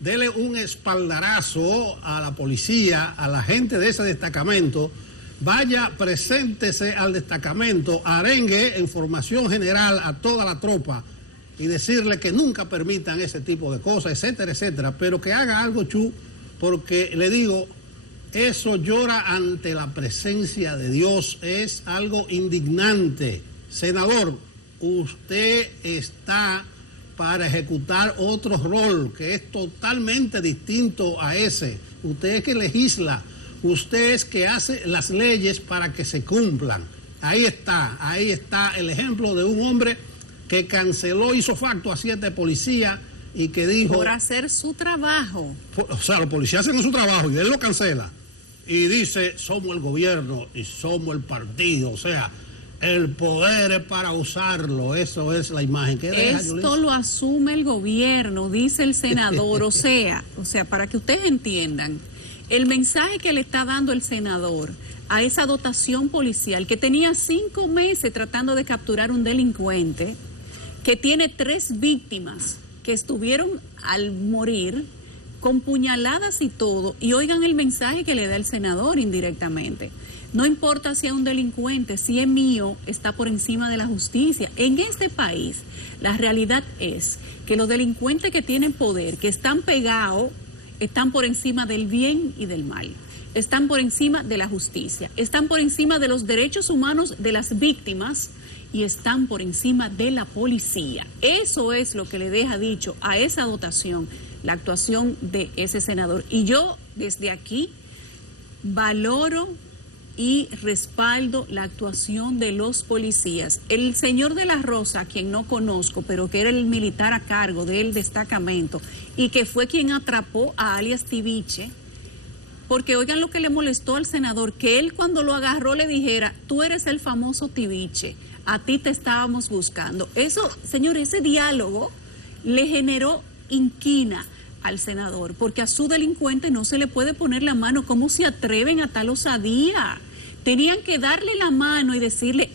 dele un espaldarazo a la policía, a la gente de ese destacamento. Vaya, preséntese al destacamento, arengue en formación general a toda la tropa y decirle que nunca permitan ese tipo de cosas, etcétera, etcétera. Pero que haga algo, Chu, porque le digo, eso llora ante la presencia de Dios, es algo indignante. Senador, usted está para ejecutar otro rol que es totalmente distinto a ese. Usted es que legisla, usted es que hace las leyes para que se cumplan. Ahí está el ejemplo de un hombre que canceló, hizo facto a 7 policías y que dijo... Por hacer su trabajo. O sea, los policías hacen su trabajo y él lo cancela. Y dice, somos el gobierno y somos el partido, o sea... El poder es para usarlo, eso es la imagen. ¿Qué deja, esto lo asume el gobierno, dice el senador, o sea, para que ustedes entiendan, el mensaje que le está dando el senador a esa dotación policial que tenía 5 meses tratando de capturar un delincuente, que tiene 3 víctimas que estuvieron al morir con puñaladas y todo, y oigan el mensaje que le da el senador indirectamente. No importa si es un delincuente, si es mío, está por encima de la justicia. En este país, la realidad es que los delincuentes que tienen poder, que están pegados, están por encima del bien y del mal. Están por encima de la justicia. Están por encima de los derechos humanos de las víctimas y están por encima de la policía. Eso es lo que le deja dicho a esa dotación la actuación de ese senador. Y yo, desde aquí, valoro y respaldo la actuación de los policías. El señor de la Rosa, a quien no conozco, pero que era el militar a cargo del destacamento y que fue quien atrapó a alias Tiviche, porque oigan lo que le molestó al senador, que él cuando lo agarró le dijera, tú eres el famoso Tiviche, a ti te estábamos buscando. Eso, señor, ese diálogo le generó inquina al senador, porque a su delincuente no se le puede poner la mano. ¿Cómo se atreven a tal osadía? Tenían que darle la mano y decirle,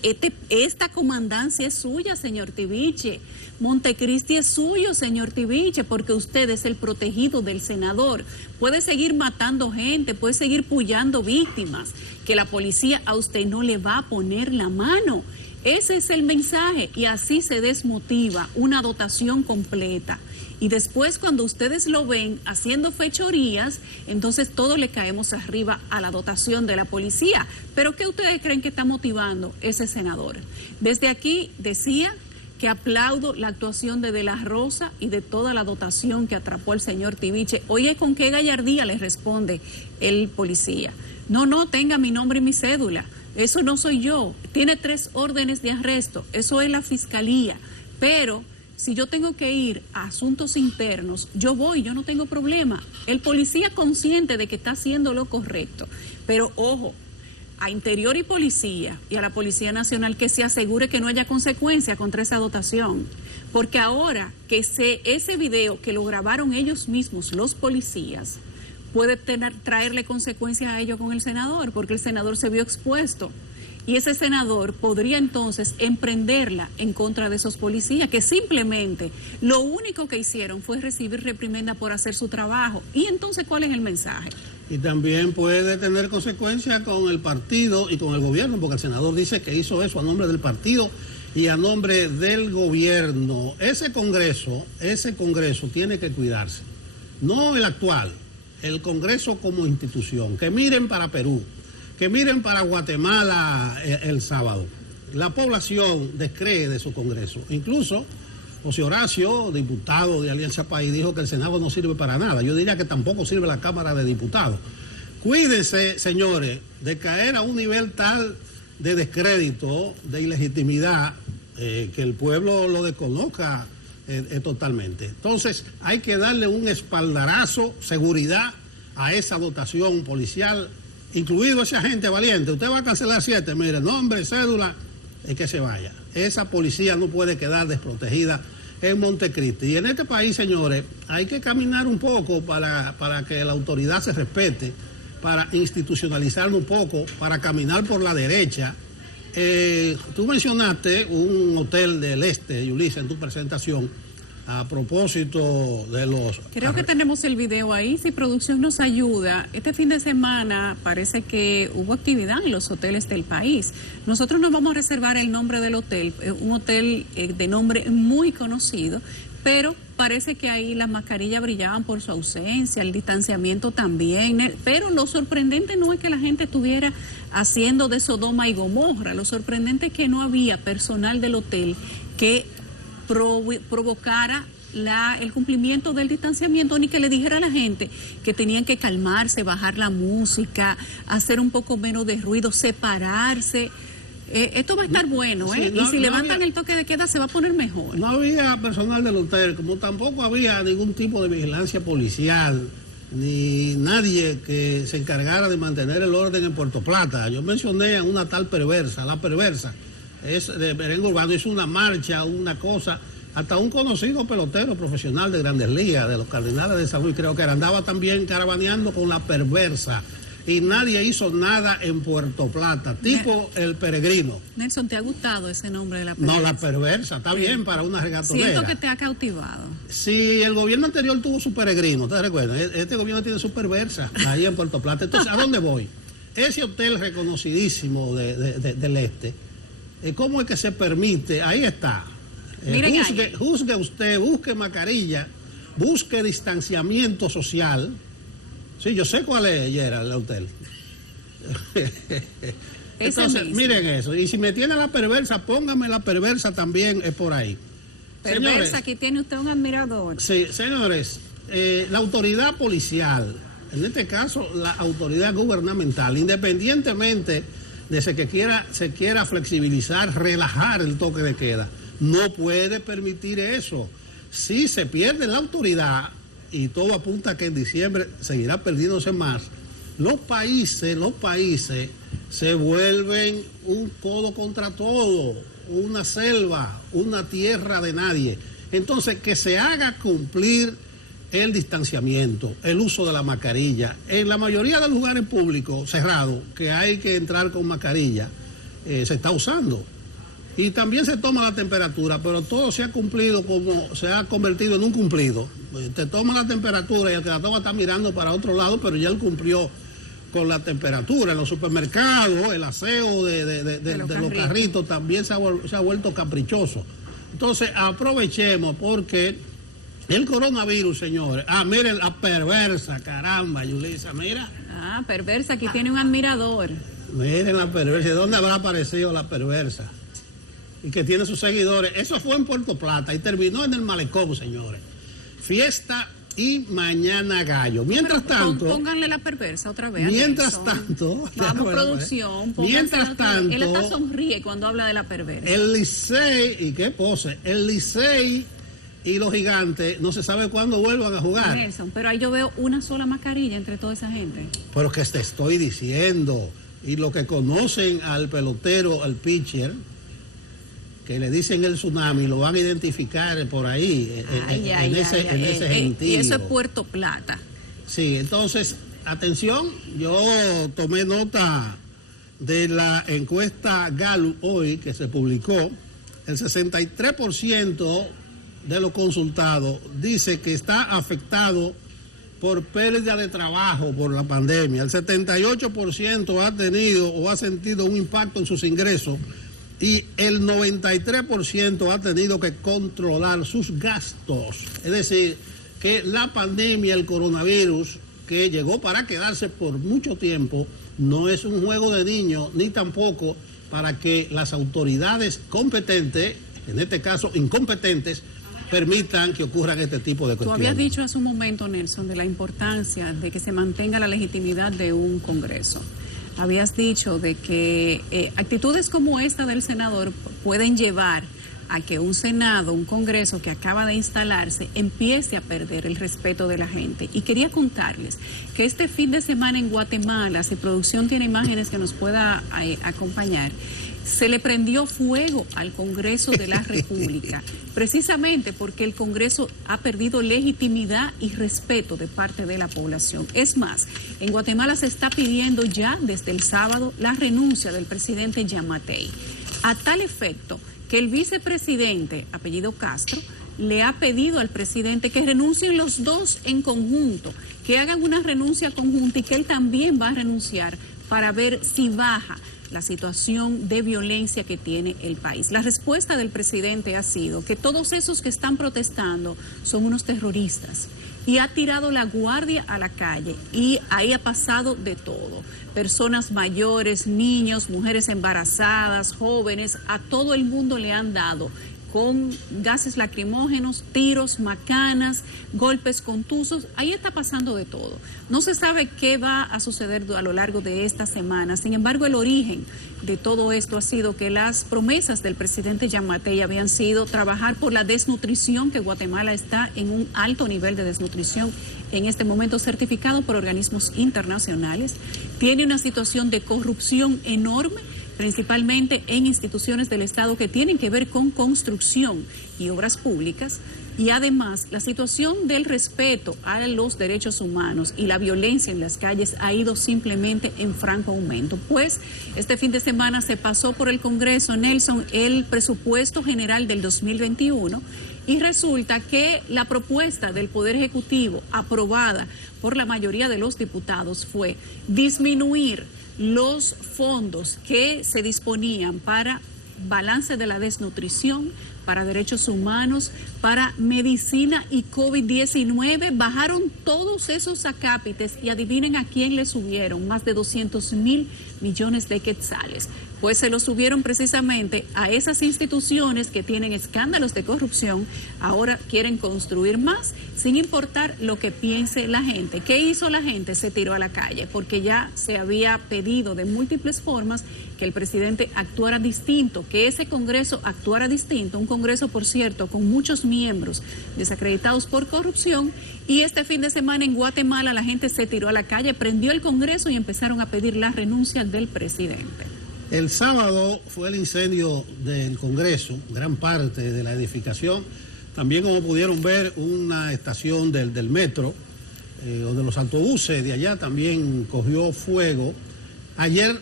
esta comandancia es suya, señor Tiviche. Montecristi es suyo, señor Tiviche, porque usted es el protegido del senador. Puede seguir matando gente, puede seguir pullando víctimas, que la policía a usted no le va a poner la mano. Ese es el mensaje y así se desmotiva una dotación completa. Y después, cuando ustedes lo ven haciendo fechorías, entonces todos le caemos arriba a la dotación de la policía. ¿Pero qué ustedes creen que está motivando ese senador? Desde aquí decía que aplaudo la actuación de la Rosa y de toda la dotación que atrapó el señor Tiviche. Oye, ¿con qué gallardía le responde el policía? No, tenga mi nombre y mi cédula. Eso no soy yo. Tiene 3 órdenes de arresto. Eso es la fiscalía. Pero si yo tengo que ir a asuntos internos, yo voy, yo no tengo problema. El policía consciente de que está haciendo lo correcto. Pero ojo, a Interior y Policía y a la Policía Nacional que se asegure que no haya consecuencia contra esa dotación. Porque ahora que ese video que lo grabaron ellos mismos, los policías, puede traerle consecuencias a ello con el senador, porque el senador se vio expuesto. Y ese senador podría entonces emprenderla en contra de esos policías que simplemente lo único que hicieron fue recibir reprimenda por hacer su trabajo. Y entonces, ¿cuál es el mensaje? Y también puede tener consecuencias con el partido y con el gobierno, porque el senador dice que hizo eso a nombre del partido y a nombre del gobierno. Ese Congreso tiene que cuidarse. No el actual, el Congreso como institución. Que miren para Perú, que miren para Guatemala el sábado. La población descree de su Congreso. Incluso José Horacio, diputado de Alianza País, dijo que el Senado no sirve para nada. Yo diría que tampoco sirve la Cámara de Diputados. Cuídense, señores, de caer a un nivel tal de descrédito, de ilegitimidad, que el pueblo lo desconozca totalmente. Entonces, hay que darle un espaldarazo, seguridad a esa dotación policial, incluido ese agente valiente. Usted va a cancelar 7, mire, nombre, cédula, que se vaya. Esa policía no puede quedar desprotegida en Montecristi. Y en este país, señores, hay que caminar un poco para que la autoridad se respete, para institucionalizarlo un poco, para caminar por la derecha. Tú mencionaste un hotel del Este, Yulisa, en tu presentación, a propósito de los... Creo que tenemos el video ahí, si producción nos ayuda. Este fin de semana parece que hubo actividad en los hoteles del país. Nosotros nos vamos a reservar el nombre del hotel, un hotel de nombre muy conocido, pero parece que ahí las mascarillas brillaban por su ausencia, el distanciamiento también, pero lo sorprendente no es que la gente estuviera haciendo de Sodoma y Gomorra, lo sorprendente es que no había personal del hotel que provocara el cumplimiento del distanciamiento, ni que le dijera a la gente que tenían que calmarse, bajar la música, hacer un poco menos de ruido, separarse. Esto va a estar bueno, ¿eh? Sí, y si levantan el toque de queda se va a poner mejor. No había personal del hotel, como tampoco había ningún tipo de vigilancia policial, ni nadie que se encargara de mantener el orden en Puerto Plata. Yo mencioné a una tal perversa, la perversa, es de merengue urbano, hizo una marcha, una cosa, hasta un conocido pelotero profesional de Grandes Ligas, de los Cardenales de San Luis, creo que andaba también caravaneando con la perversa. Y nadie hizo nada en Puerto Plata, tipo el peregrino. Nelson, ¿te ha gustado ese nombre de la perversa? No, la perversa, está bien para una regatonera. Siento que te ha cautivado. Si el gobierno anterior tuvo su peregrino, ¿te recuerdas? Este gobierno tiene su perversa ahí en Puerto Plata. Entonces, ¿a dónde voy? Ese hotel reconocidísimo del Este, ¿cómo es que se permite? Ahí está. Juzgue usted, busque mascarilla, busque distanciamiento social. Sí, yo sé cuál es, Yera, el hotel. Entonces, miren eso. Y si me tiene la perversa, póngame la perversa también, es por ahí. Perversa, señores, aquí tiene usted un admirador. Sí, señores, la autoridad policial, en este caso la autoridad gubernamental, independientemente de se quiera flexibilizar, relajar el toque de queda, no puede permitir eso. Si se pierde la autoridad, y todo apunta a que en diciembre seguirá perdiéndose más, los países se vuelven un codo contra todo, una selva, una tierra de nadie. Entonces, que se haga cumplir el distanciamiento, el uso de la mascarilla. En la mayoría de los lugares públicos cerrados, que hay que entrar con mascarilla, se está usando. Y también se toma la temperatura, pero todo se ha cumplido como se ha convertido en un cumplido. Te toma la temperatura y el que la toma está mirando para otro lado, pero ya él cumplió con la temperatura. En los supermercados, el aseo de los carritos también se ha vuelto caprichoso. Entonces, aprovechemos porque El coronavirus, señores. Miren la perversa, caramba, Yulisa, mira. Perversa, aquí tiene un admirador. Miren la perversa. ¿De dónde habrá aparecido la perversa? Y que tiene sus seguidores. Eso fue en Puerto Plata y terminó en el malecón, señores. Fiesta y mañana gallo. Mientras tanto... Pónganle la perversa otra vez. Mientras tanto... Vamos, producción. Mientras tanto... Él hasta sonríe cuando habla de la perversa. El Licey, y qué pose, el Licey y los Gigantes no se sabe cuándo vuelvan a jugar. Nelson, pero ahí yo veo una sola mascarilla entre toda esa gente. Pero que te estoy diciendo, y los que conocen al pelotero, al pitcher, que le dicen el tsunami, lo van a identificar por ahí, en ese sentido. Y eso es Puerto Plata. Sí, entonces, atención, yo tomé nota de la encuesta Gallup hoy que se publicó. El 63% de los consultados dice que está afectado por pérdida de trabajo por la pandemia. El 78% ha tenido o ha sentido un impacto en sus ingresos y el 93% ha tenido que controlar sus gastos. Es decir, que la pandemia, el coronavirus, que llegó para quedarse por mucho tiempo, no es un juego de niños, ni tampoco para que las autoridades competentes, en este caso incompetentes, permitan que ocurran este tipo de cuestiones. Tú habías dicho hace un momento, Nelson, de la importancia de que se mantenga la legitimidad de un Congreso. Habías dicho de que actitudes como esta del senador pueden llevar a que un Senado, un Congreso que acaba de instalarse, empiece a perder el respeto de la gente. Y quería contarles que este fin de semana en Guatemala, si producción tiene imágenes que nos pueda acompañar, se le prendió fuego al Congreso de la República, precisamente porque el Congreso ha perdido legitimidad y respeto de parte de la población. Es más, en Guatemala se está pidiendo ya desde el sábado la renuncia del presidente Yamatei, a tal efecto que el vicepresidente, apellido Castro, le ha pedido al presidente que renuncien los dos en conjunto, que hagan una renuncia conjunta y que él también va a renunciar para ver si baja la situación de violencia que tiene el país. La respuesta del presidente ha sido que todos esos que están protestando son unos terroristas y ha tirado la guardia a la calle y ahí ha pasado de todo. Personas mayores, niños, mujeres embarazadas, jóvenes, a todo el mundo le han dado con gases lacrimógenos, tiros, macanas, golpes contusos. Ahí está pasando de todo. No se sabe qué va a suceder a lo largo de esta semana. Sin embargo, el origen de todo esto ha sido que las promesas del presidente Yamatei habían sido trabajar por la desnutrición, que Guatemala está en un alto nivel de desnutrición en este momento, certificado por organismos internacionales. Tiene una situación de corrupción enorme, principalmente en instituciones del Estado que tienen que ver con construcción y obras públicas, y además la situación del respeto a los derechos humanos y la violencia en las calles ha ido simplemente en franco aumento. Pues este fin de semana se pasó por el Congreso, Nelson, el presupuesto general del 2021 y resulta que la propuesta del Poder Ejecutivo aprobada por la mayoría de los diputados fue disminuir los fondos que se disponían para balance de la desnutrición, para derechos humanos, para medicina y COVID-19. Bajaron todos esos acápites y adivinen a quién le subieron más de 200.000 millones de quetzales. Pues se lo subieron precisamente a esas instituciones que tienen escándalos de corrupción. Ahora quieren construir más sin importar lo que piense la gente. ¿Qué hizo la gente? Se tiró a la calle porque ya se había pedido de múltiples formas que el presidente actuara distinto, que ese Congreso actuara distinto. Un Congreso, por cierto, con muchos miembros desacreditados por corrupción. Y este fin de semana en Guatemala la gente se tiró a la calle, prendió el Congreso y empezaron a pedir la renuncia del presidente. El sábado fue el incendio del Congreso, gran parte de la edificación. También, como pudieron ver, una estación del metro, o de los autobuses de allá, también cogió fuego. Ayer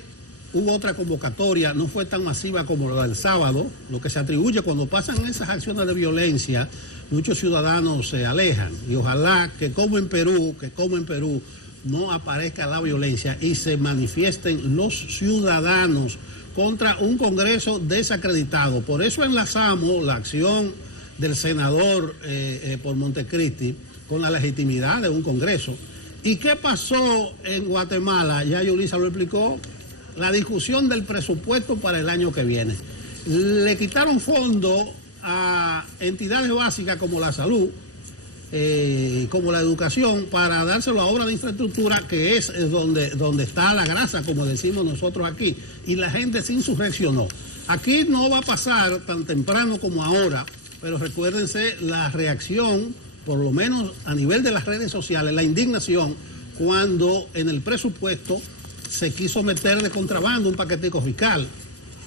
hubo otra convocatoria, no fue tan masiva como la del sábado. Lo que se atribuye cuando pasan esas acciones de violencia, muchos ciudadanos se alejan. Y ojalá que como en Perú, no aparezca la violencia y se manifiesten los ciudadanos contra un Congreso desacreditado. Por eso enlazamos la acción del senador por Montecristi con la legitimidad de un Congreso. ¿Y qué pasó en Guatemala? Ya Yulisa lo explicó, la discusión del presupuesto para el año que viene. Le quitaron fondos a entidades básicas como la salud, como la educación, para dárselo a obras de infraestructura, que es donde está la grasa, como decimos nosotros aquí, y la gente se insurreccionó. Aquí no va a pasar tan temprano como ahora, pero recuérdense la reacción, por lo menos a nivel de las redes sociales, la indignación cuando en el presupuesto se quiso meter de contrabando un paquetico fiscal.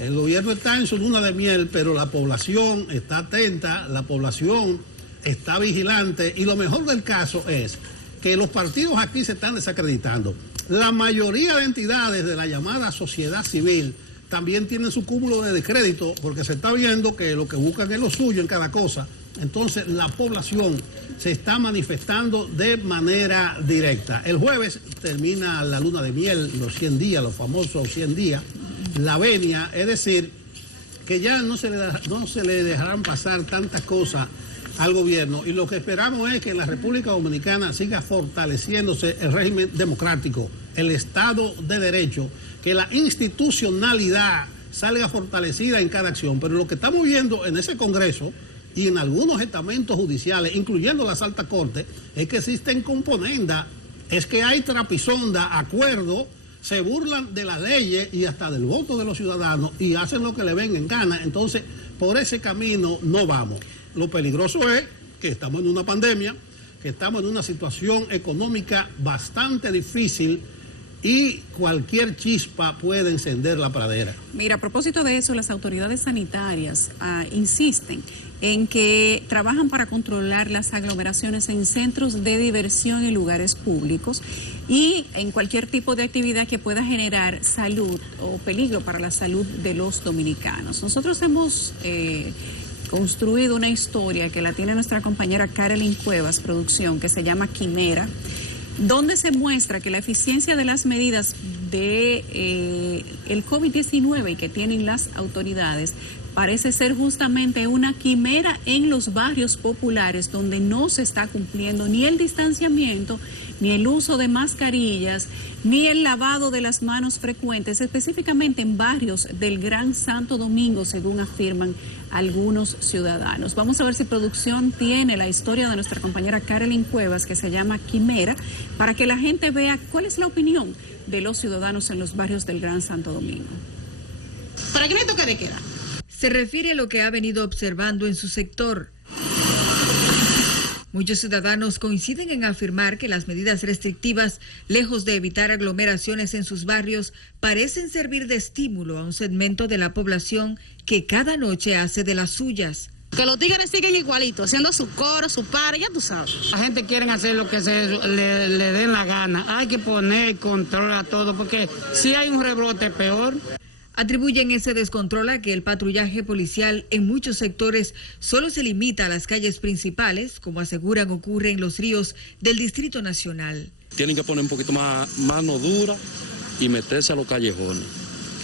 El gobierno está en su luna de miel, pero la población está atenta, la población está vigilante, y lo mejor del caso es que los partidos aquí se están desacreditando. La mayoría de entidades de la llamada sociedad civil también tienen su cúmulo de descrédito, porque se está viendo que lo que buscan es lo suyo en cada cosa. Entonces la población se está manifestando de manera directa. El jueves termina la luna de miel, los 100 días, los famosos 100 días, la venia, es decir, que ya no se le dejarán pasar tantas cosas al gobierno, y lo que esperamos es que en la República Dominicana siga fortaleciéndose el régimen democrático, el Estado de Derecho, que la institucionalidad salga fortalecida en cada acción. Pero lo que estamos viendo en ese Congreso y en algunos estamentos judiciales, incluyendo las altas cortes, es que existen componendas, es que hay trapisonda, acuerdo, se burlan de las leyes y hasta del voto de los ciudadanos y hacen lo que le venga en gana. Entonces, por ese camino no vamos. Lo peligroso es que estamos en una pandemia, que estamos en una situación económica bastante difícil, y cualquier chispa puede encender la pradera. Mira, a propósito de eso, las autoridades sanitarias insisten en que trabajan para controlar las aglomeraciones en centros de diversión y lugares públicos, y en cualquier tipo de actividad que pueda generar salud o peligro para la salud de los dominicanos. Nosotros hemos construido una historia que la tiene nuestra compañera Carolyn Cuevas, producción, que se llama Quimera, donde se muestra que la eficiencia de las medidas de el COVID-19 que tienen las autoridades parece ser justamente una quimera en los barrios populares, donde no se está cumpliendo ni el distanciamiento, ni el uso de mascarillas, ni el lavado de las manos frecuentes, específicamente en barrios del Gran Santo Domingo, según afirman algunos ciudadanos. Vamos a ver si producción tiene la historia de nuestra compañera Carolyn Cuevas, que se llama Quimera, para que la gente vea cuál es la opinión de los ciudadanos en los barrios del Gran Santo Domingo. ¿Para qué me toca de queda? Se refiere a lo que ha venido observando en su sector. Muchos ciudadanos coinciden en afirmar que las medidas restrictivas, lejos de evitar aglomeraciones en sus barrios, parecen servir de estímulo a un segmento de la población que cada noche hace de las suyas. Que los tigres siguen igualitos, haciendo su coro, su par, ya tú sabes. La gente quiere hacer lo que le den la gana. Hay que poner control a todo, porque si hay un rebrote peor. Atribuyen ese descontrol a que el patrullaje policial en muchos sectores solo se limita a las calles principales, como aseguran ocurre en los ríos del Distrito Nacional. Tienen que poner un poquito más mano dura y meterse a los callejones,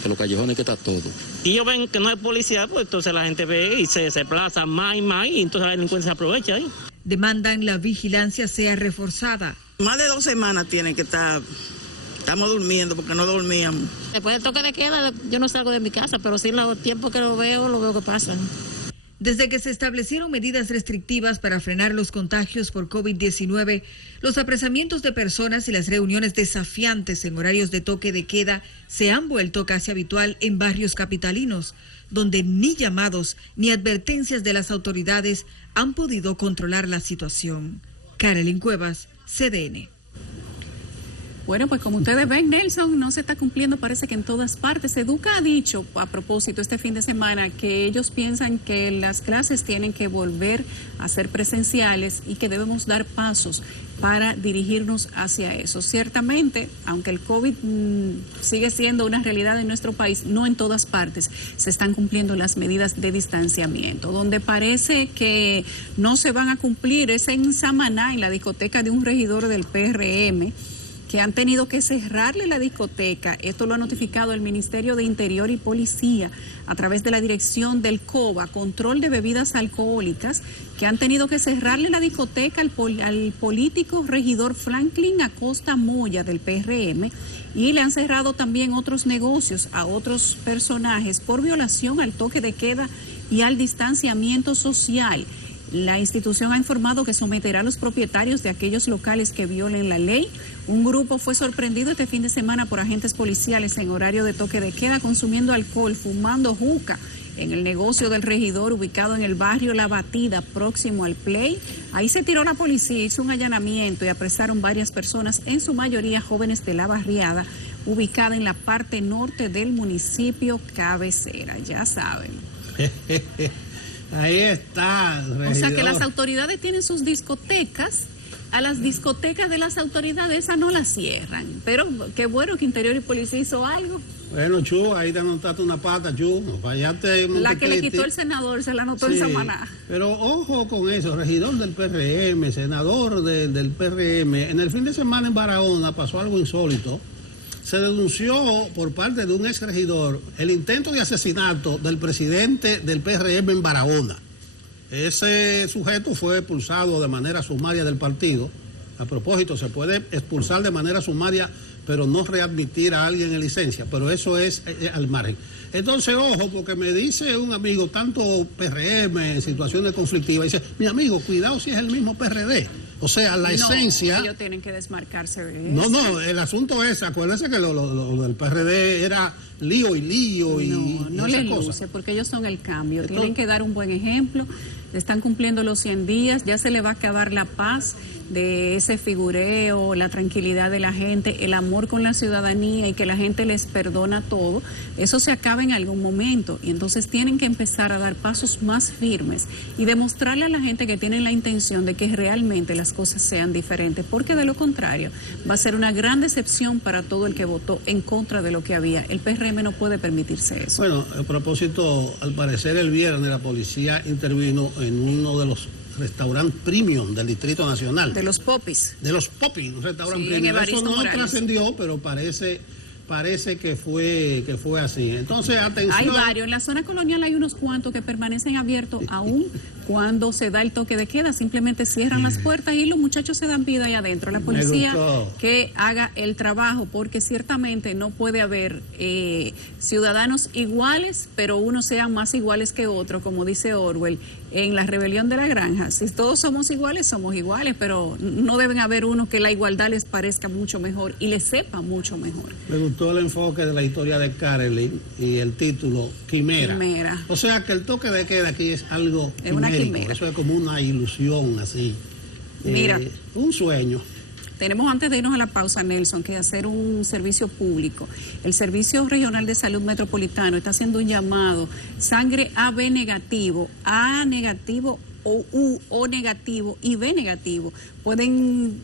que los callejones que está todo. Y ellos ven que no hay policía, pues entonces la gente ve y se plaza más y más, y entonces la delincuencia se aprovecha ahí. Demandan la vigilancia sea reforzada. Más de 2 semanas tienen que estar. Estamos durmiendo porque no dormíamos. Después del toque de queda, yo no salgo de mi casa, pero sí los tiempos que lo veo que pasan. Desde que se establecieron medidas restrictivas para frenar los contagios por COVID-19, los apresamientos de personas y las reuniones desafiantes en horarios de toque de queda se han vuelto casi habitual en barrios capitalinos, donde ni llamados ni advertencias de las autoridades han podido controlar la situación. Carolyn Cuevas, CDN. Bueno, pues como ustedes ven, Nelson, no se está cumpliendo, parece que en todas partes. Educa ha dicho, a propósito, este fin de semana, que ellos piensan que las clases tienen que volver a ser presenciales y que debemos dar pasos para dirigirnos hacia eso. Ciertamente, aunque el COVID sigue siendo una realidad en nuestro país, no en todas partes se están cumpliendo las medidas de distanciamiento. Donde parece que no se van a cumplir es en Samaná, en la discoteca de un regidor del PRM, que han tenido que cerrarle la discoteca. Esto lo ha notificado el Ministerio de Interior y Policía a través de la dirección del COBA, Control de Bebidas Alcohólicas, que han tenido que cerrarle la discoteca al político regidor Franklin Acosta Moya del PRM, y le han cerrado también otros negocios a otros personajes por violación al toque de queda y al distanciamiento social. La institución ha informado que someterá a los propietarios de aquellos locales que violen la ley. Un grupo fue sorprendido este fin de semana por agentes policiales en horario de toque de queda consumiendo alcohol, fumando juca en el negocio del regidor ubicado en el barrio La Batida, próximo al Play. Ahí se tiró la policía, hizo un allanamiento y apresaron varias personas, en su mayoría jóvenes de la barriada, ubicada en la parte norte del municipio cabecera. Ya saben. Ahí está, regidor. O sea que las autoridades tienen sus discotecas. A las discotecas de las autoridades esas no las cierran. Pero qué bueno que Interior y Policía hizo algo. Bueno, Chu, ahí te anotaste una pata, Chu. No fallaste. La que le quitó el senador, se la anotó en Samaná. Pero ojo con eso, regidor del PRM, senador del PRM. En el fin de semana en Barahona pasó algo insólito. Se denunció por parte de un ex regidor el intento de asesinato del presidente del PRM en Barahona. Ese sujeto fue expulsado de manera sumaria del partido. A propósito, se puede expulsar de manera sumaria, pero no readmitir a alguien en licencia, pero eso es al margen. Entonces, ojo, porque me dice un amigo, tanto PRM en situaciones conflictivas, dice, mi amigo, cuidado si es el mismo PRD. O sea, la esencia... Ellos tienen que desmarcarse de eso. No, el asunto es, acuérdense que lo del PRD era lío y no les luce, porque ellos son el cambio. Tienen que dar un buen ejemplo. Están cumpliendo los 100 días, ya se le va a acabar la paz de ese figureo, la tranquilidad de la gente, el amor con la ciudadanía y que la gente les perdona todo. Eso se acaba en algún momento y entonces tienen que empezar a dar pasos más firmes y demostrarle a la gente que tienen la intención de que realmente las cosas sean diferentes, porque de lo contrario va a ser una gran decepción para todo el que votó en contra de lo que había. El PRM no puede permitirse eso. Bueno, a propósito, al parecer el viernes la policía intervino en uno de los restaurantes premium del Distrito Nacional. De los Popis. De los Popis, un restaurante premium. Eso no trascendió, pero parece que fue así. Entonces, atención. Hay varios. En la zona colonial hay unos cuantos que permanecen abiertos aún cuando se da el toque de queda. Simplemente cierran las puertas y los muchachos se dan vida ahí adentro. La policía que haga el trabajo, porque ciertamente no puede haber ciudadanos iguales, pero unos sean más iguales que otros, como dice Orwell en La Rebelión de la Granja. Si todos somos iguales, pero no deben haber unos que la igualdad les parezca mucho mejor y les sepa mucho mejor. Me gustó el enfoque de la historia de Carolyn y el título Quimera. O sea que el toque de queda aquí es algo quimérico. Eso es como una ilusión así. Mira, un sueño. Tenemos, antes de irnos a la pausa, Nelson, que hacer un servicio público. El Servicio Regional de Salud Metropolitano está haciendo un llamado: sangre AB negativo, A negativo o negativo y B negativo. Pueden,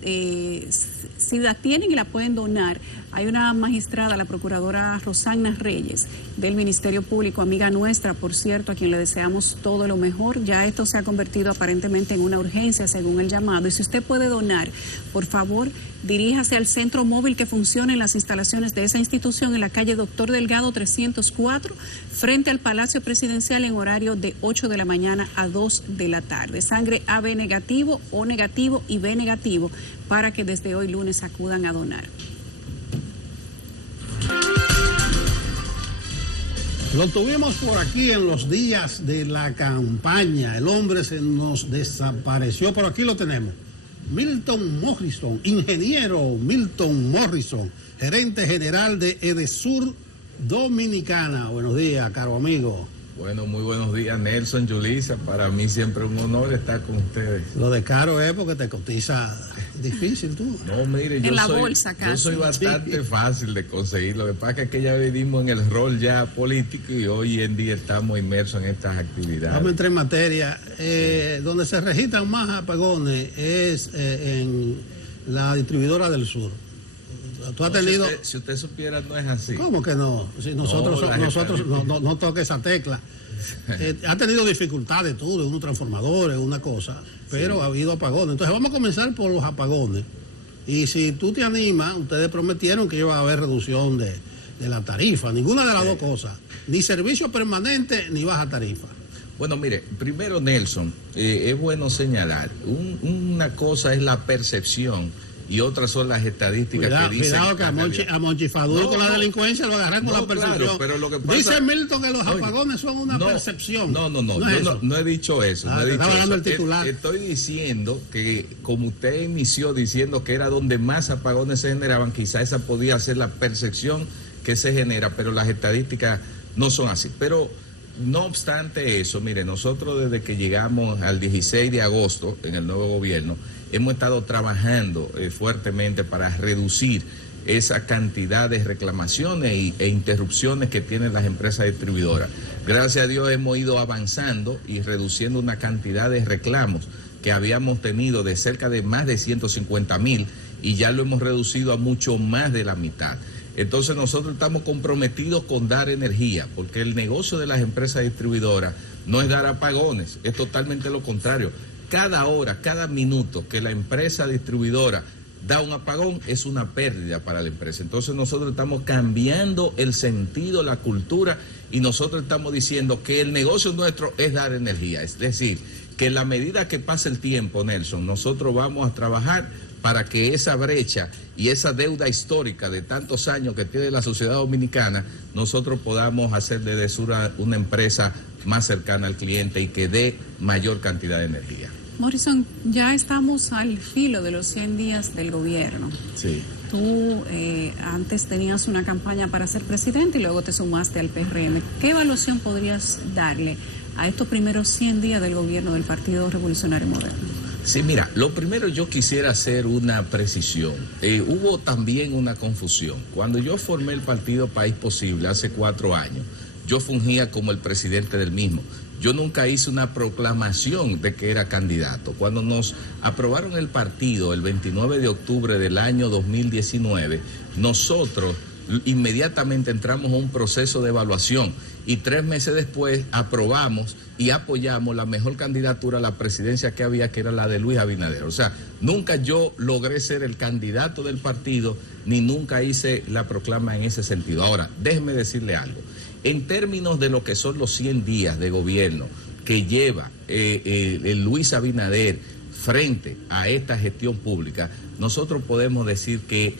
si la tienen y la pueden donar. Hay una magistrada, la procuradora Rosana Reyes, del Ministerio Público, amiga nuestra, por cierto, a quien le deseamos todo lo mejor. Ya esto se ha convertido aparentemente en una urgencia, según el llamado. Y si usted puede donar, por favor, diríjase al centro móvil que funciona en las instalaciones de esa institución en la calle Doctor Delgado 304, frente al Palacio Presidencial, en horario de 8 de la mañana a 2 de la tarde. Sangre AB negativo, O negativo y B negativo, para que desde hoy lunes acudan a donar. Lo tuvimos por aquí en los días de la campaña. El hombre se nos desapareció, pero aquí lo tenemos. Milton Morrison, ingeniero Milton Morrison, gerente general de Edesur Dominicana. Buenos días, caro amigo. Bueno, muy buenos días, Nelson, Yulisa. Para mí siempre un honor estar con ustedes. Lo de caro es porque te cotiza difícil tú. No, mire, yo soy bastante fácil de conseguir. Lo que pasa es que ya vivimos en el rol ya político y hoy en día estamos inmersos en estas actividades. Vamos a entrar en materia. Donde se registran más apagones es en la distribuidora del sur. ¿Tú has tenido? Si usted supiera, no es así. ¿Cómo que no? Si nosotros no toque esa tecla. Ha tenido dificultades tú, de unos transformadores, una cosa, pero ha habido apagones. Entonces vamos a comenzar por los apagones. Y si tú te animas, ustedes prometieron que iba a haber reducción de la tarifa, ninguna de las dos cosas, ni servicio permanente ni baja tarifa. Bueno, mire, primero Nelson, es bueno señalar, una cosa es la percepción y otras son las estadísticas que dicen... Cuidado que a Monchi Fadul con la delincuencia lo agarran con la percepción. Claro, pero lo que pasa, dice Milton que los apagones son una percepción. No he dicho eso. No he dicho estaba dando eso. El titular. Estoy diciendo que como usted inició diciendo que era donde más apagones se generaban, quizá esa podía ser la percepción que se genera, pero las estadísticas no son así. Pero no obstante eso, mire, nosotros desde que llegamos al 16 de agosto en el nuevo gobierno, hemos estado trabajando fuertemente para reducir esa cantidad de reclamaciones e interrupciones que tienen las empresas distribuidoras. Gracias a Dios hemos ido avanzando y reduciendo una cantidad de reclamos que habíamos tenido de cerca de más de 150,000 y ya lo hemos reducido a mucho más de la mitad. Entonces nosotros estamos comprometidos con dar energía, porque el negocio de las empresas distribuidoras no es dar apagones, es totalmente lo contrario. Cada hora, cada minuto que la empresa distribuidora da un apagón es una pérdida para la empresa. Entonces nosotros estamos cambiando el sentido, la cultura, y nosotros estamos diciendo que el negocio nuestro es dar energía. Es decir, que en la medida que pase el tiempo, Nelson, nosotros vamos a trabajar para que esa brecha y esa deuda histórica de tantos años que tiene la sociedad dominicana, nosotros podamos hacer de Desura una empresa más cercana al cliente y que dé mayor cantidad de energía. Morrison, ya estamos al filo de los 100 días del gobierno. Sí. Tú antes tenías una campaña para ser presidente y luego te sumaste al PRM. ¿Qué evaluación podrías darle a estos primeros 100 días del gobierno del Partido Revolucionario Moderno? Sí, mira, lo primero yo quisiera hacer una precisión. Hubo también una confusión. Cuando yo formé el partido País Posible hace 4 años, yo fungía como el presidente del mismo. Yo nunca hice una proclamación de que era candidato. Cuando nos aprobaron el partido el 29 de octubre del año 2019, nosotros inmediatamente entramos a un proceso de evaluación y 3 meses después aprobamos y apoyamos la mejor candidatura a la presidencia que había, que era la de Luis Abinader. O sea, nunca yo logré ser el candidato del partido, ni nunca hice la proclama en ese sentido. Ahora, déjeme decirle algo. En términos de lo que son los 100 días de gobierno que lleva Luis Abinader frente a esta gestión pública, nosotros podemos decir que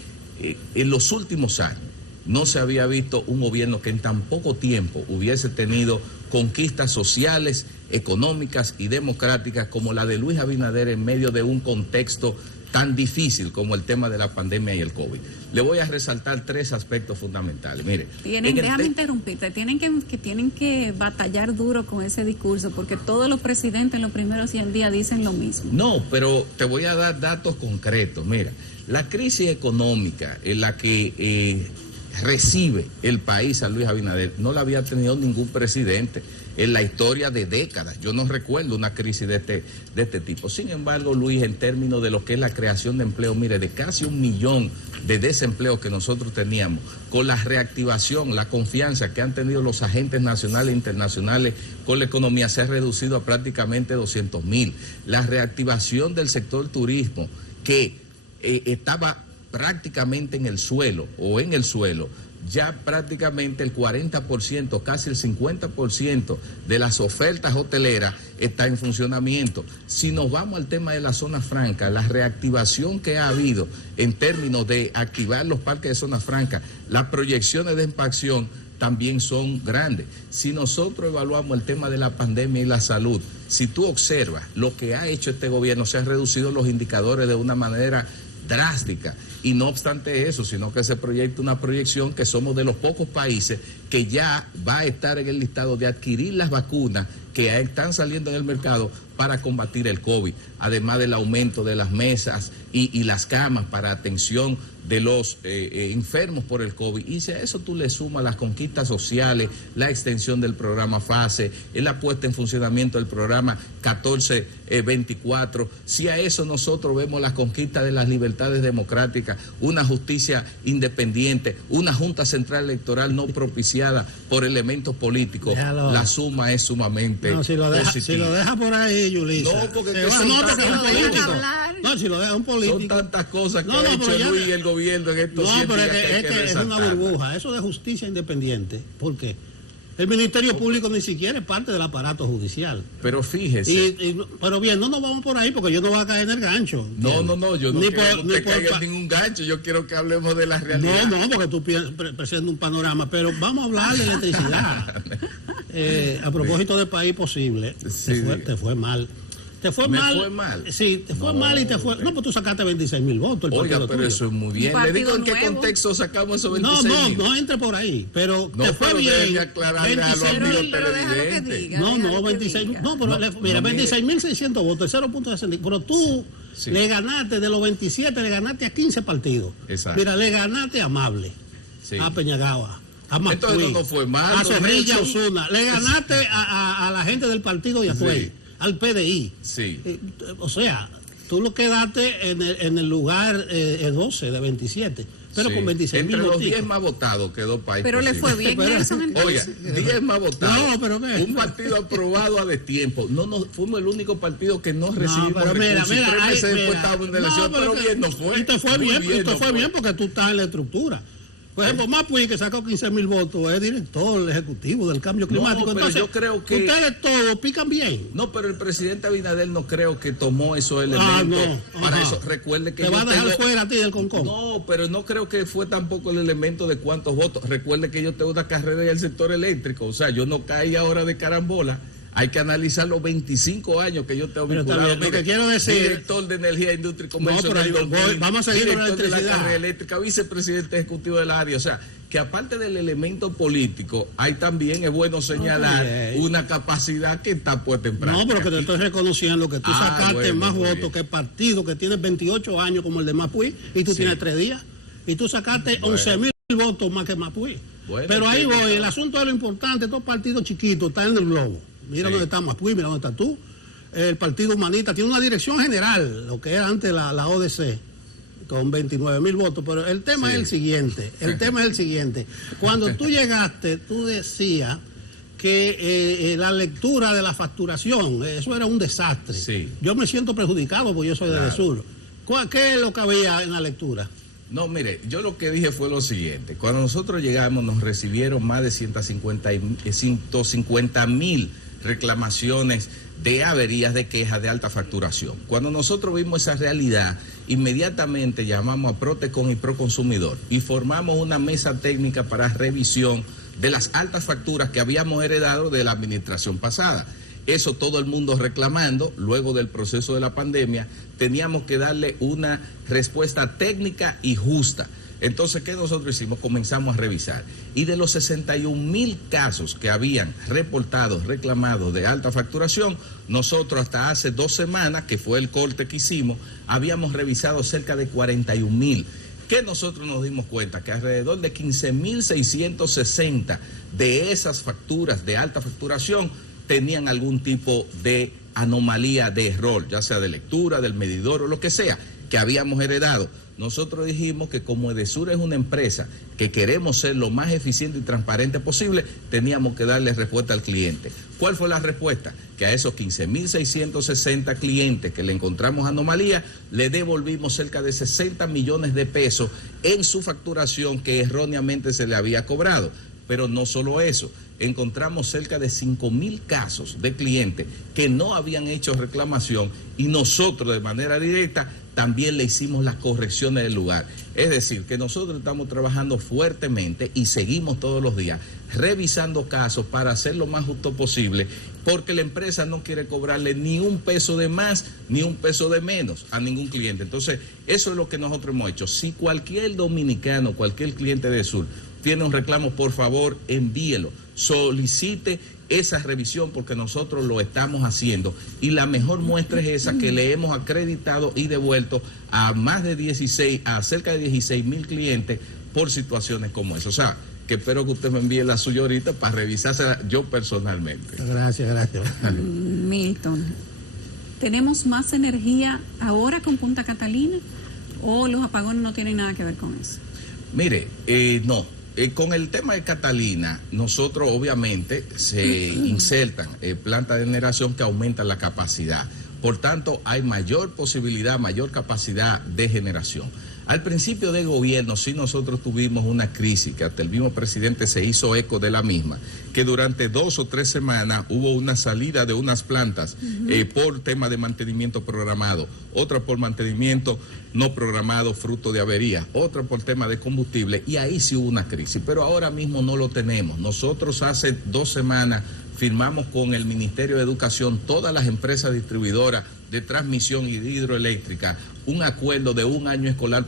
en los últimos años no se había visto un gobierno que en tan poco tiempo hubiese tenido conquistas sociales, económicas y democráticas como la de Luis Abinader en medio de un contexto tan difícil como el tema de la pandemia y el COVID. Le voy a resaltar 3 aspectos fundamentales. Mire, déjame interrumpirte, tienen que batallar duro con ese discurso porque todos los presidentes en los primeros 100 días dicen lo mismo. No, pero te voy a dar datos concretos. Mira, la crisis económica en la que recibe el país a Luis Abinader no la había tenido ningún presidente en la historia de décadas. Yo no recuerdo una crisis de este tipo. Sin embargo, Luis, en términos de lo que es la creación de empleo, mire, de casi 1 millón de desempleos que nosotros teníamos, con la reactivación, la confianza que han tenido los agentes nacionales e internacionales con la economía, se ha reducido a prácticamente 200,000. La reactivación del sector turismo, que estaba prácticamente en el suelo, ya prácticamente el 40%, casi el 50% de las ofertas hoteleras está en funcionamiento. Si nos vamos al tema de la zona franca, la reactivación que ha habido en términos de activar los parques de zona franca, las proyecciones de expansión también son grandes. Si nosotros evaluamos el tema de la pandemia y la salud, si tú observas lo que ha hecho este gobierno, se han reducido los indicadores de una manera drástica, y no obstante eso, sino que se proyecta una proyección que somos de los pocos países que ya va a estar en el listado de adquirir las vacunas que están saliendo en el mercado para combatir el COVID, además del aumento de las mesas y las camas para atención de los enfermos por el COVID. Y si a eso tú le sumas las conquistas sociales, la extensión del programa FASE, la puesta en funcionamiento del programa 1424, si a eso nosotros vemos las conquistas de las libertades democráticas, una justicia independiente, una Junta Central Electoral no propiciada por elementos políticos, la suma es sumamente positiva. Si lo deja por ahí, Yulisa. No, porque si lo deja un político. Son tantas cosas que ha hecho Luis y el gobierno en estos 100 días que es una burbuja. Eso de justicia independiente. ¿Por qué? El Ministerio Público ni siquiera es parte del aparato judicial. Pero fíjese. Pero bien, no nos vamos por ahí porque yo no voy a caer en el gancho. No, yo no quiero que caiga en ningún gancho. Yo quiero que hablemos de la realidad. No, porque tú presentas un panorama. Pero vamos a hablar de electricidad. A propósito de país posible, te fue mal. ¿Te fue mal? Sí, te fue mal y te fue... No, pues tú sacaste 26,000 votos. Oiga, pero tuyo. Eso es muy bien. Le digo en qué contexto sacamos esos 26,000. No entre por ahí, pero te fue bien. Aclararle a los amigos televidentes. No, 26... No, pero mira, 26,600 votos, 0.60. Pero tú le ganaste, de los 27, le ganaste a 15 partidos. Exacto. Mira, le ganaste a Amable, a Peñagaba, a Macuí, entonces no fue mal, a Zorrilla, Osuna. Le ganaste a la gente del partido de Atuey. Al PDI. Sí. O sea, tú lo quedaste en el lugar 12 de 27, pero con 26,000 votos. Entre los 10 más votados quedó país. Pero posible. Le fue bien Nelson entonces. Oiga, 10 más votados. No, pero ¿qué? Un partido aprobado a destiempo. Fuimos el único partido que no recibimos recursos. Mira, 3 meses después estábamos en la elección, pero bien no fue. Y te fue bien porque tú estás en la estructura. Por ejemplo, Mapuí, que sacó 15,000 votos, es director ejecutivo del cambio climático. Pero entonces, yo creo que ustedes todos pican bien. No, pero el presidente Abinader no creo que tomó esos elementos para eso. Recuerde que te va a dejar fuera a ti del Concom. No, pero no creo que fue tampoco el elemento de cuántos votos. Recuerde que yo tengo una carrera en el sector eléctrico, o sea, yo no caí ahora de carambola. Hay que analizar los 25 años que yo tengo vinculado. Lo que quiero decir, director de Energía, Industria y Comercio. Vamos a seguir con la electricidad. De la carrera eléctrica, vicepresidente ejecutivo del área. O sea, que aparte del elemento político, hay también, es bueno señalar, una capacidad que está puesta en práctica. No, pero que te estoy reconociendo que tú sacaste más votos que el partido que tiene 28 años como el de Mapuí y tú tienes 3 días. Y tú sacaste 11,000 votos más que Mapuí. Pero ahí voy, el asunto de lo importante, estos partidos chiquitos están en el globo. Mira dónde está Mapuí, mira dónde estás tú. El Partido Humanista tiene una dirección general, lo que era antes la ODC, con 29,000 votos. Pero el tema es el siguiente. Cuando tú llegaste, tú decías que la lectura de la facturación, eso era un desastre. Sí. Yo me siento perjudicado porque yo soy del sur. ¿Qué es lo que había en la lectura? No, mire, yo lo que dije fue lo siguiente. Cuando nosotros llegamos nos recibieron más de 150,000 reclamaciones de averías, de quejas de alta facturación. Cuando nosotros vimos esa realidad, inmediatamente llamamos a Protecon y Proconsumidor y formamos una mesa técnica para revisión de las altas facturas que habíamos heredado de la administración pasada. Eso todo el mundo reclamando, luego del proceso de la pandemia, teníamos que darle una respuesta técnica y justa. Entonces, ¿qué nosotros hicimos? Comenzamos a revisar. Y de los 61,000 casos que habían reportados, reclamados de alta facturación, nosotros hasta hace 2 semanas, que fue el corte que hicimos, habíamos revisado cerca de 41,000. Que nosotros nos dimos cuenta que alrededor de 15,660 de esas facturas de alta facturación tenían algún tipo de anomalía de error, ya sea de lectura, del medidor o lo que sea, que habíamos heredado. Nosotros dijimos que como Edesur es una empresa que queremos ser lo más eficiente y transparente posible, teníamos que darle respuesta al cliente. ¿Cuál fue la respuesta? Que a esos 15,660 clientes que le encontramos anomalía, le devolvimos cerca de 60 millones de pesos en su facturación que erróneamente se le había cobrado. Pero no solo eso, encontramos cerca de 5,000 casos de clientes que no habían hecho reclamación y nosotros de manera directa también le hicimos las correcciones del lugar. Es decir, que nosotros estamos trabajando fuertemente y seguimos todos los días revisando casos para hacer lo más justo posible, porque la empresa no quiere cobrarle ni un peso de más ni un peso de menos a ningún cliente. Entonces, eso es lo que nosotros hemos hecho. Si cualquier dominicano, cualquier cliente de Sur tiene un reclamo, por favor, envíelo, solicite esa revisión porque nosotros lo estamos haciendo y la mejor muestra es esa que le hemos acreditado y devuelto a cerca de 16,000 clientes por situaciones como esa. O sea, que espero que usted me envíe la suya ahorita para revisársela yo personalmente. Gracias. Milton, ¿tenemos más energía ahora con Punta Catalina o los apagones no tienen nada que ver con eso? Mire, no. Con el tema de Catalina, nosotros obviamente se insertan plantas de generación que aumentan la capacidad. Por tanto, hay mayor posibilidad, mayor capacidad de generación. Al principio del gobierno sí nosotros tuvimos una crisis, que hasta el mismo presidente se hizo eco de la misma, que durante 2 o 3 semanas hubo una salida de unas plantas por tema de mantenimiento programado, otra por mantenimiento no programado fruto de avería, otra por tema de combustible, y ahí sí hubo una crisis, pero ahora mismo no lo tenemos. Nosotros hace 2 semanas firmamos con el Ministerio de Educación, todas las empresas distribuidoras de transmisión y de hidroeléctrica, un acuerdo de 1 año escolar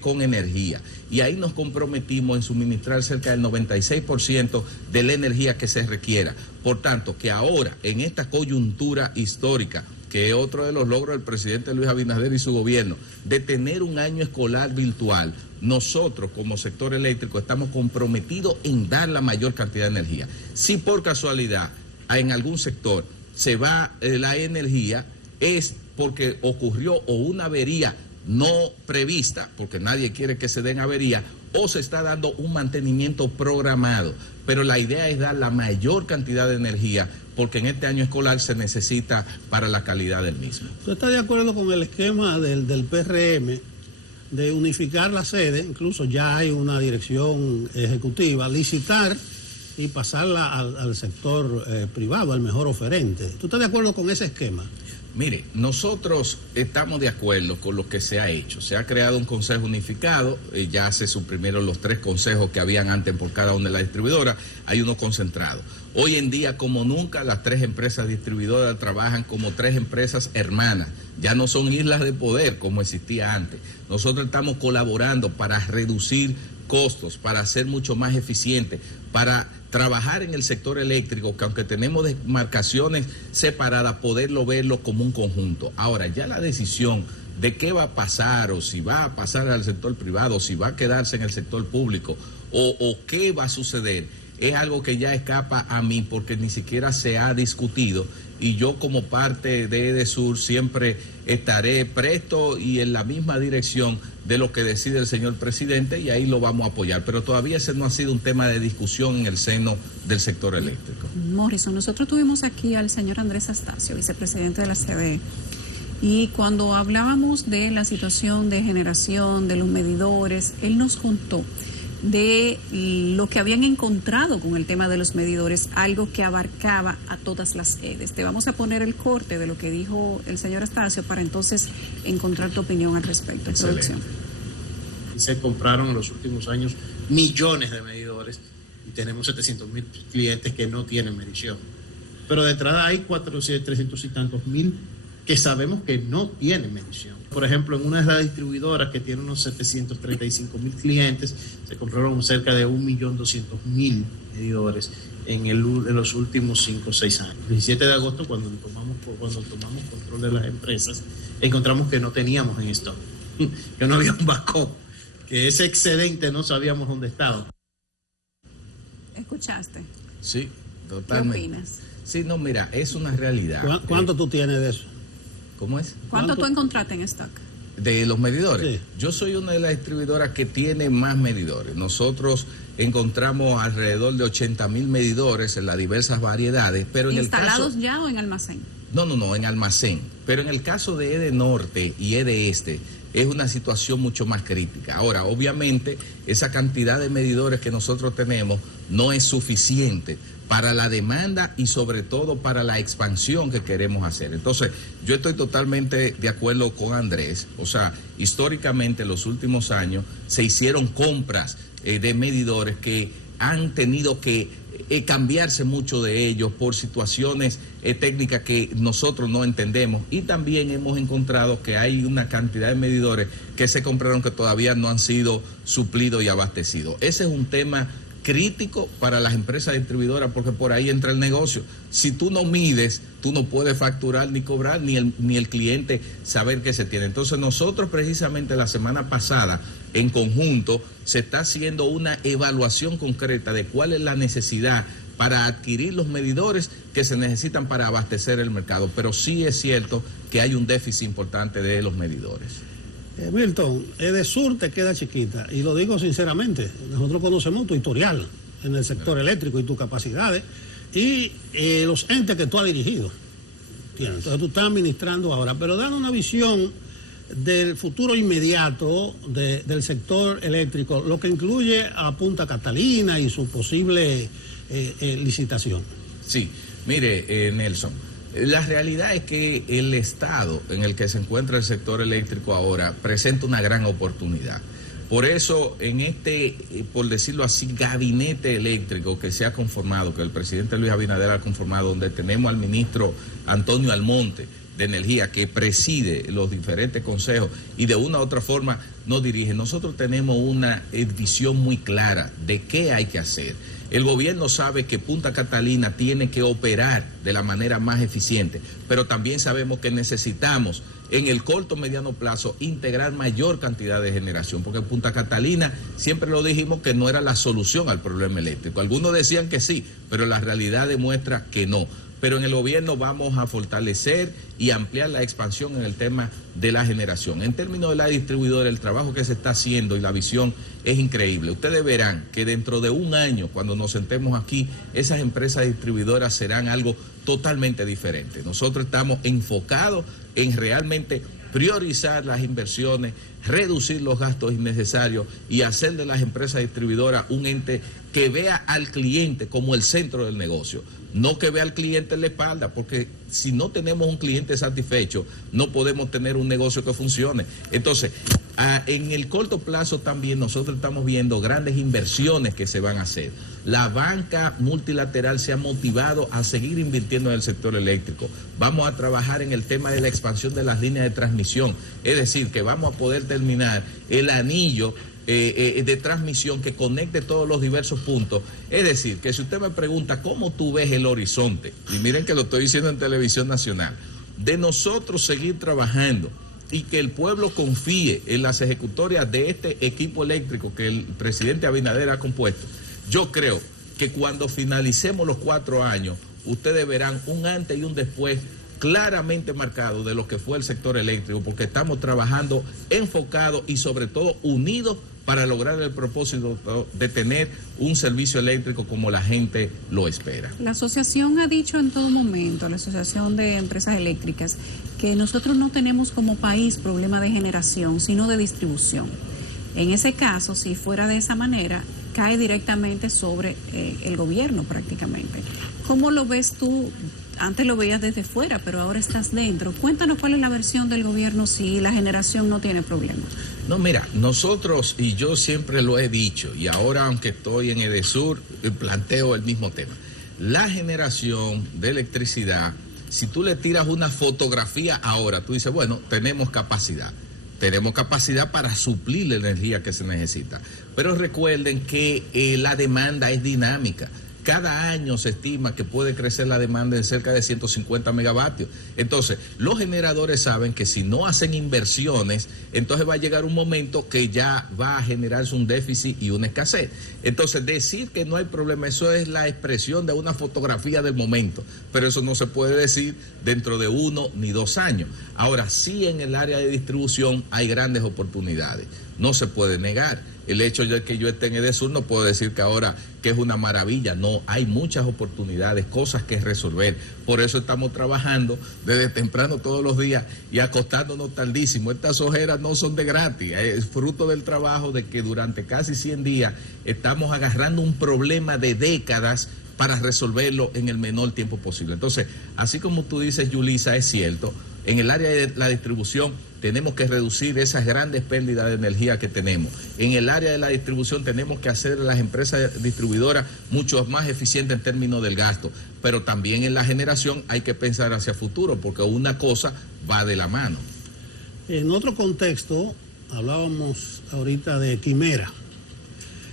con energía. Y ahí nos comprometimos en suministrar cerca del 96% de la energía que se requiera. Por tanto, que ahora, en esta coyuntura histórica, que es otro de los logros del presidente Luis Abinader y su gobierno, de tener un año escolar virtual, nosotros como sector eléctrico estamos comprometidos en dar la mayor cantidad de energía. Si por casualidad en algún sector se va la energía, es porque ocurrió o una avería no prevista, porque nadie quiere que se den averías, o se está dando un mantenimiento programado. Pero la idea es dar la mayor cantidad de energía, porque en este año escolar se necesita para la calidad del mismo. ¿Usted está de acuerdo con el esquema del PRM de unificar la sede? Incluso ya hay una dirección ejecutiva, licitar y pasarla al sector privado, al mejor oferente. ¿Tú estás de acuerdo con ese esquema? Mire, nosotros estamos de acuerdo con lo que se ha hecho. Se ha creado un consejo unificado, ya se suprimieron los 3 consejos que habían antes por cada una de las distribuidoras, hay uno concentrado. Hoy en día, como nunca, las 3 empresas distribuidoras trabajan como 3 empresas hermanas. Ya no son islas de poder como existía antes. Nosotros estamos colaborando para reducir costos, para ser mucho más eficientes, para trabajar en el sector eléctrico, que aunque tenemos demarcaciones separadas, poderlo verlo como un conjunto. Ahora, ya la decisión de qué va a pasar, o si va a pasar al sector privado, o si va a quedarse en el sector público, o qué va a suceder, es algo que ya escapa a mí, porque ni siquiera se ha discutido, y yo como parte de EDESUR siempre estaré presto y en la misma dirección de lo que decide el señor presidente, y ahí lo vamos a apoyar, pero todavía ese no ha sido un tema de discusión en el seno del sector eléctrico. Morrison, nosotros tuvimos aquí al señor Andrés Astacio, vicepresidente de la CDE, y cuando hablábamos de la situación de generación, de los medidores, él nos contó de lo que habían encontrado con el tema de los medidores, algo que abarcaba a todas las sedes. Te vamos a poner el corte de lo que dijo el señor Astacio para entonces encontrar tu opinión al respecto. Producción. Se compraron en los últimos años millones de medidores y tenemos 700,000 clientes que no tienen medición. Pero de entrada hay 300 y tantos mil que sabemos que no tienen medición. Por ejemplo, en una de las distribuidoras que tiene unos 735,000 clientes, se compraron cerca de 1.200.000 medidores en los últimos 5 o 6 años. El 17 de agosto, cuando tomamos control de las empresas, encontramos que no teníamos en stock, que no había un backup, que ese excedente no sabíamos dónde estaba. ¿Escuchaste? Sí, totalmente. ¿Qué opinas? Sí, no, mira, es una realidad. ¿Cuánto tú tienes de eso? ¿Cómo es? ¿Cuánto tú encontraste en stock? De los medidores. Sí. Yo soy una de las distribuidoras que tiene más medidores. Nosotros encontramos alrededor de 80,000 medidores en las diversas variedades, pero en ¿instalados el caso, ya o en almacén? No, en almacén. Pero en el caso de EDE Norte y EDE Este es una situación mucho más crítica. Ahora, obviamente, esa cantidad de medidores que nosotros tenemos no es suficiente para la demanda y sobre todo para la expansión que queremos hacer. Entonces, yo estoy totalmente de acuerdo con Andrés. O sea, históricamente en los últimos años se hicieron compras de medidores que han tenido que cambiarse mucho de ellos por situaciones técnicas que nosotros no entendemos. Y también hemos encontrado que hay una cantidad de medidores que se compraron que todavía no han sido suplidos y abastecidos. Ese es un tema crítico para las empresas distribuidoras porque por ahí entra el negocio. Si tú no mides, tú no puedes facturar ni cobrar, ni el cliente saber qué se tiene. Entonces nosotros precisamente la semana pasada, en conjunto, se está haciendo una evaluación concreta de cuál es la necesidad para adquirir los medidores que se necesitan para abastecer el mercado. Pero sí es cierto que hay un déficit importante de los medidores. Milton, Edesur te queda chiquita, y lo digo sinceramente, nosotros conocemos tu historial en el sector eléctrico y tus capacidades, y los entes que tú has dirigido. Entonces tú estás administrando ahora, pero dando una visión del futuro inmediato del sector eléctrico, lo que incluye a Punta Catalina y su posible licitación. Sí, mire, Nelson, la realidad es que el estado en el que se encuentra el sector eléctrico ahora presenta una gran oportunidad. Por eso, en este, por decirlo así, gabinete eléctrico que se ha conformado, que el presidente Luis Abinader ha conformado, donde tenemos al ministro Antonio Almonte de Energía, que preside los diferentes consejos y de una u otra forma nos dirige. Nosotros tenemos una visión muy clara de qué hay que hacer. El gobierno sabe que Punta Catalina tiene que operar de la manera más eficiente, pero también sabemos que necesitamos en el corto mediano plazo integrar mayor cantidad de generación, porque Punta Catalina siempre lo dijimos que no era la solución al problema eléctrico. Algunos decían que sí, pero la realidad demuestra que no. Pero en el gobierno vamos a fortalecer y ampliar la expansión en el tema de la generación. En términos de la distribuidora, el trabajo que se está haciendo y la visión es increíble. Ustedes verán que dentro de un año, cuando nos sentemos aquí, esas empresas distribuidoras serán algo totalmente diferente. Nosotros estamos enfocados en realmente priorizar las inversiones, reducir los gastos innecesarios y hacer de las empresas distribuidoras un ente que vea al cliente como el centro del negocio. No que vea al cliente en la espalda, porque si no tenemos un cliente satisfecho, no podemos tener un negocio que funcione. Entonces, en el corto plazo también nosotros estamos viendo grandes inversiones que se van a hacer. La banca multilateral se ha motivado a seguir invirtiendo en el sector eléctrico. Vamos a trabajar en el tema de la expansión de las líneas de transmisión, es decir, que vamos a poder terminar el anillo de transmisión que conecte todos los diversos puntos. Es decir, que si usted me pregunta cómo tú ves el horizonte, y miren que lo estoy diciendo en Televisión Nacional, de nosotros seguir trabajando y que el pueblo confíe en las ejecutorias de este equipo eléctrico que el presidente Abinader ha compuesto, yo creo que cuando finalicemos los 4 años, ustedes verán un antes y un después claramente marcado de lo que fue el sector eléctrico, porque estamos trabajando enfocados y sobre todo unidos para lograr el propósito de tener un servicio eléctrico como la gente lo espera. La asociación ha dicho en todo momento, la Asociación de Empresas Eléctricas, que nosotros no tenemos como país problema de generación, sino de distribución. En ese caso, si fuera de esa manera, cae directamente sobre el gobierno prácticamente. ¿Cómo lo ves tú? Antes lo veías desde fuera, pero ahora estás dentro. Cuéntanos cuál es la versión del gobierno si la generación no tiene problemas. No, mira, nosotros, y yo siempre lo he dicho, y ahora aunque estoy en Edesur, planteo el mismo tema. La generación de electricidad, si tú le tiras una fotografía ahora, tú dices, bueno, tenemos capacidad para suplir la energía que se necesita. Pero recuerden que la demanda es dinámica. Cada año se estima que puede crecer la demanda en cerca de 150 megavatios. Entonces, los generadores saben que si no hacen inversiones, entonces va a llegar un momento que ya va a generarse un déficit y una escasez. Entonces, decir que no hay problema, eso es la expresión de una fotografía del momento, pero eso no se puede decir dentro de 1 ni 2 años. Ahora, sí en el área de distribución hay grandes oportunidades, no se puede negar. El hecho de que yo esté en Edesur no puedo decir que ahora que es una maravilla, no, hay muchas oportunidades, cosas que resolver. Por eso estamos trabajando desde temprano todos los días y acostándonos tardísimo. Estas ojeras no son de gratis, es fruto del trabajo de que durante casi 100 días estamos agarrando un problema de décadas para resolverlo en el menor tiempo posible. Entonces, así como tú dices, Yulisa, es cierto, En el área de la distribución tenemos que reducir esas grandes pérdidas de energía que tenemos. En el área de la distribución tenemos que hacer a las empresas distribuidoras mucho más eficientes en términos del gasto. Pero también en la generación hay que pensar hacia el futuro, porque una cosa va de la mano. En otro contexto, hablábamos ahorita de quimera.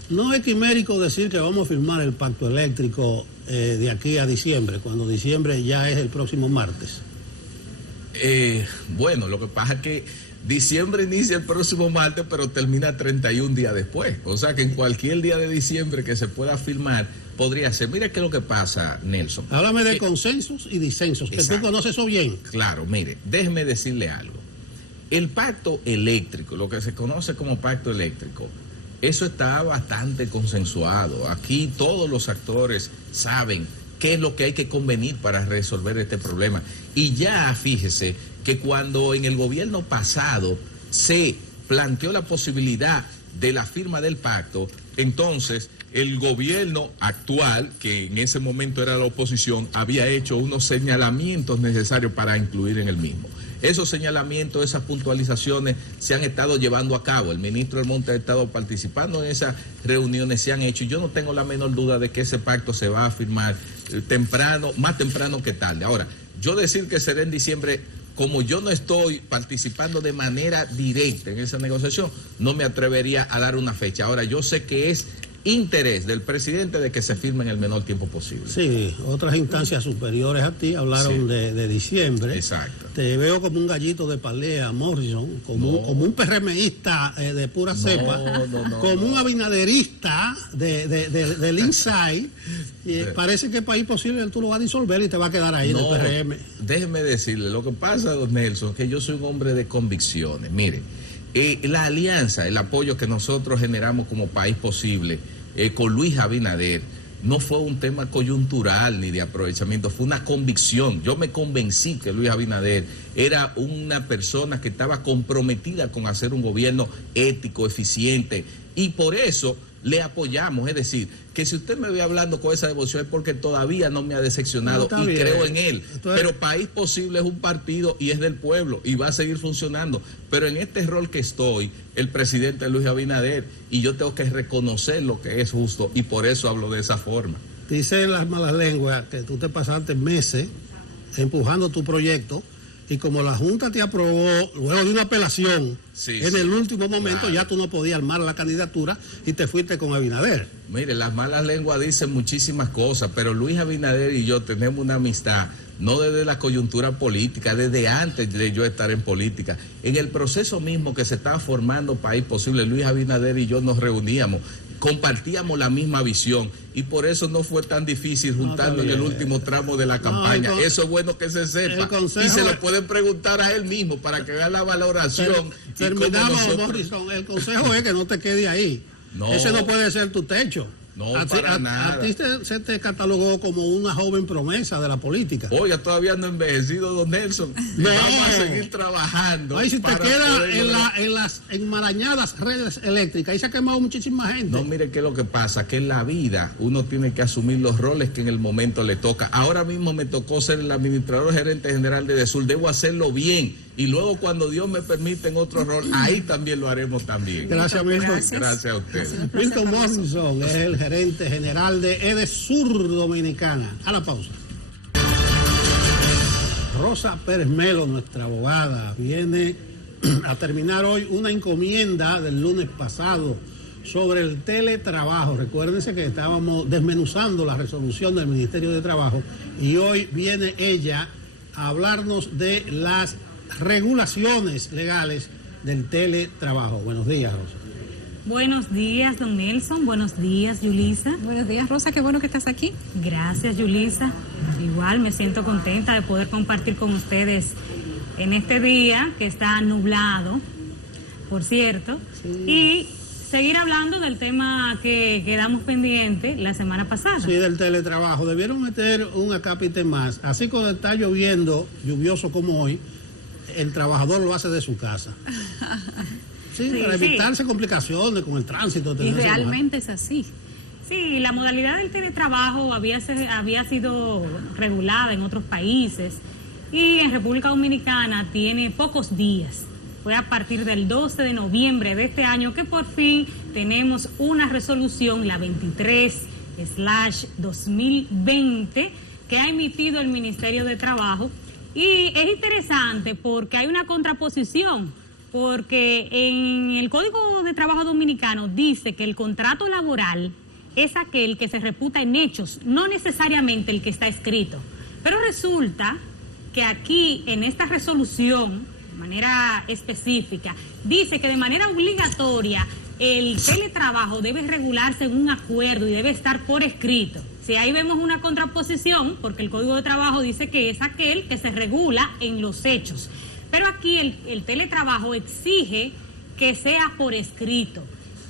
No es quimérico decir que vamos a firmar el pacto eléctrico de aquí a diciembre, cuando diciembre ya es el próximo martes. Bueno, lo que pasa es que diciembre inicia el próximo martes, pero termina 31 días después. O sea que en cualquier día de diciembre que se pueda firmar, podría ser. Mira qué es lo que pasa, Nelson. Háblame de consensos y disensos, que tú conoces eso bien. Claro, mire, déjeme decirle algo. El pacto eléctrico, lo que se conoce como pacto eléctrico, eso está bastante consensuado. Aquí todos los actores saben qué es lo que hay que convenir para resolver este problema. Y ya fíjese que cuando en el gobierno pasado se planteó la posibilidad de la firma del pacto, entonces el gobierno actual, que en ese momento era la oposición, había hecho unos señalamientos necesarios para incluir en el mismo. Esos señalamientos, esas puntualizaciones se han estado llevando a cabo. El ministro del Monte ha estado participando en esas reuniones, se han hecho. Y yo no tengo la menor duda de que ese pacto se va a firmar temprano, más temprano que tarde. Ahora, yo decir que será en diciembre, como yo no estoy participando de manera directa en esa negociación, no me atrevería a dar una fecha. Ahora, yo sé que es interés del presidente de que se firme en el menor tiempo posible. Sí, otras instancias superiores a ti hablaron de diciembre. Exacto. Te veo como un gallito de pelea, Morrison, como un PRMista de pura cepa, como un abinaderista del inside. Parece que el país posible tú lo vas a disolver y te va a quedar ahí del PRM. Déjeme decirle, lo que pasa, don Nelson, que yo soy un hombre de convicciones. Mire, la alianza, el apoyo que nosotros generamos como país posible con Luis Abinader no fue un tema coyuntural ni de aprovechamiento, fue una convicción. Yo me convencí que Luis Abinader era una persona que estaba comprometida con hacer un gobierno ético, eficiente, y por eso le apoyamos. Es decir, que si usted me ve hablando con esa devoción es porque todavía no me ha decepcionado y bien, creo en él. Pero País Posible es un partido y es del pueblo y va a seguir funcionando. Pero en este rol que estoy, el presidente Luis Abinader, y yo tengo que reconocer lo que es justo, y por eso hablo de esa forma. Dicen las malas lenguas que tú te pasaste meses empujando tu proyecto, y como la Junta te aprobó luego de una apelación, en el último momento, claro, ya tú no podías armar la candidatura y te fuiste con Abinader. Mire, las malas lenguas dicen muchísimas cosas, pero Luis Abinader y yo tenemos una amistad, no desde la coyuntura política, desde antes de yo estar en política. En el proceso mismo que se estaba formando País Posible, Luis Abinader y yo nos reuníamos, compartíamos la misma visión, y por eso no fue tan difícil juntarnos en el último tramo de la campaña. Eso es bueno que se sepa, y se lo pueden preguntar a él mismo para que haga la valoración. Terminamos, Morrison, el consejo es que no te quede ahí. Ese no puede ser tu techo. No, para nada. A ti se te catalogó como una joven promesa de la política. Oye, todavía no he envejecido, don Nelson. Vamos a seguir trabajando. Oye, si te queda en las enmarañadas redes eléctricas, ahí se ha quemado muchísima gente. No, mire qué es lo que pasa, que en la vida uno tiene que asumir los roles que en el momento le toca. Ahora mismo me tocó ser el administrador gerente general de DESUR. Debo hacerlo bien, y luego cuando Dios me permite en otro rol, ahí también lo haremos también. Gracias, Milton. Gracias a usted. Milton Morrison es el gerente general de EDESUR Dominicana. A la pausa. Rosa Pérez Melo, nuestra abogada, viene a terminar hoy una encomienda del lunes pasado sobre el teletrabajo. Recuérdense que estábamos desmenuzando la resolución del Ministerio de Trabajo, y hoy viene ella a hablarnos de las regulaciones legales del teletrabajo. Buenos días, Rosa. Buenos días, don Nelson. Buenos días, Yulisa. Buenos días, Rosa. Qué bueno que estás aquí. Gracias, Yulisa. Igual me siento contenta de poder compartir con ustedes en este día que está nublado, por cierto, y seguir hablando del tema que quedamos pendiente la semana pasada. Sí, del teletrabajo. Debieron meter un acápite más. Así cuando está lloviendo, lluvioso como hoy, el trabajador lo hace de su casa. Sí, para evitarse complicaciones con el tránsito. Y realmente es así. Sí, la modalidad del teletrabajo había sido regulada en otros países, y en República Dominicana tiene pocos días. Fue a partir del 12 de noviembre de este año que por fin tenemos una resolución, la 23/2020, que ha emitido el Ministerio de Trabajo. Y es interesante porque hay una contraposición, porque en el Código de Trabajo Dominicano dice que el contrato laboral es aquel que se reputa en hechos, no necesariamente el que está escrito. Pero resulta que aquí, en esta resolución, de manera específica, dice que de manera obligatoria el teletrabajo debe regularse en un acuerdo y debe estar por escrito. Si ahí vemos una contraposición, porque el Código de Trabajo dice que es aquel que se regula en los hechos. Pero aquí el teletrabajo exige que sea por escrito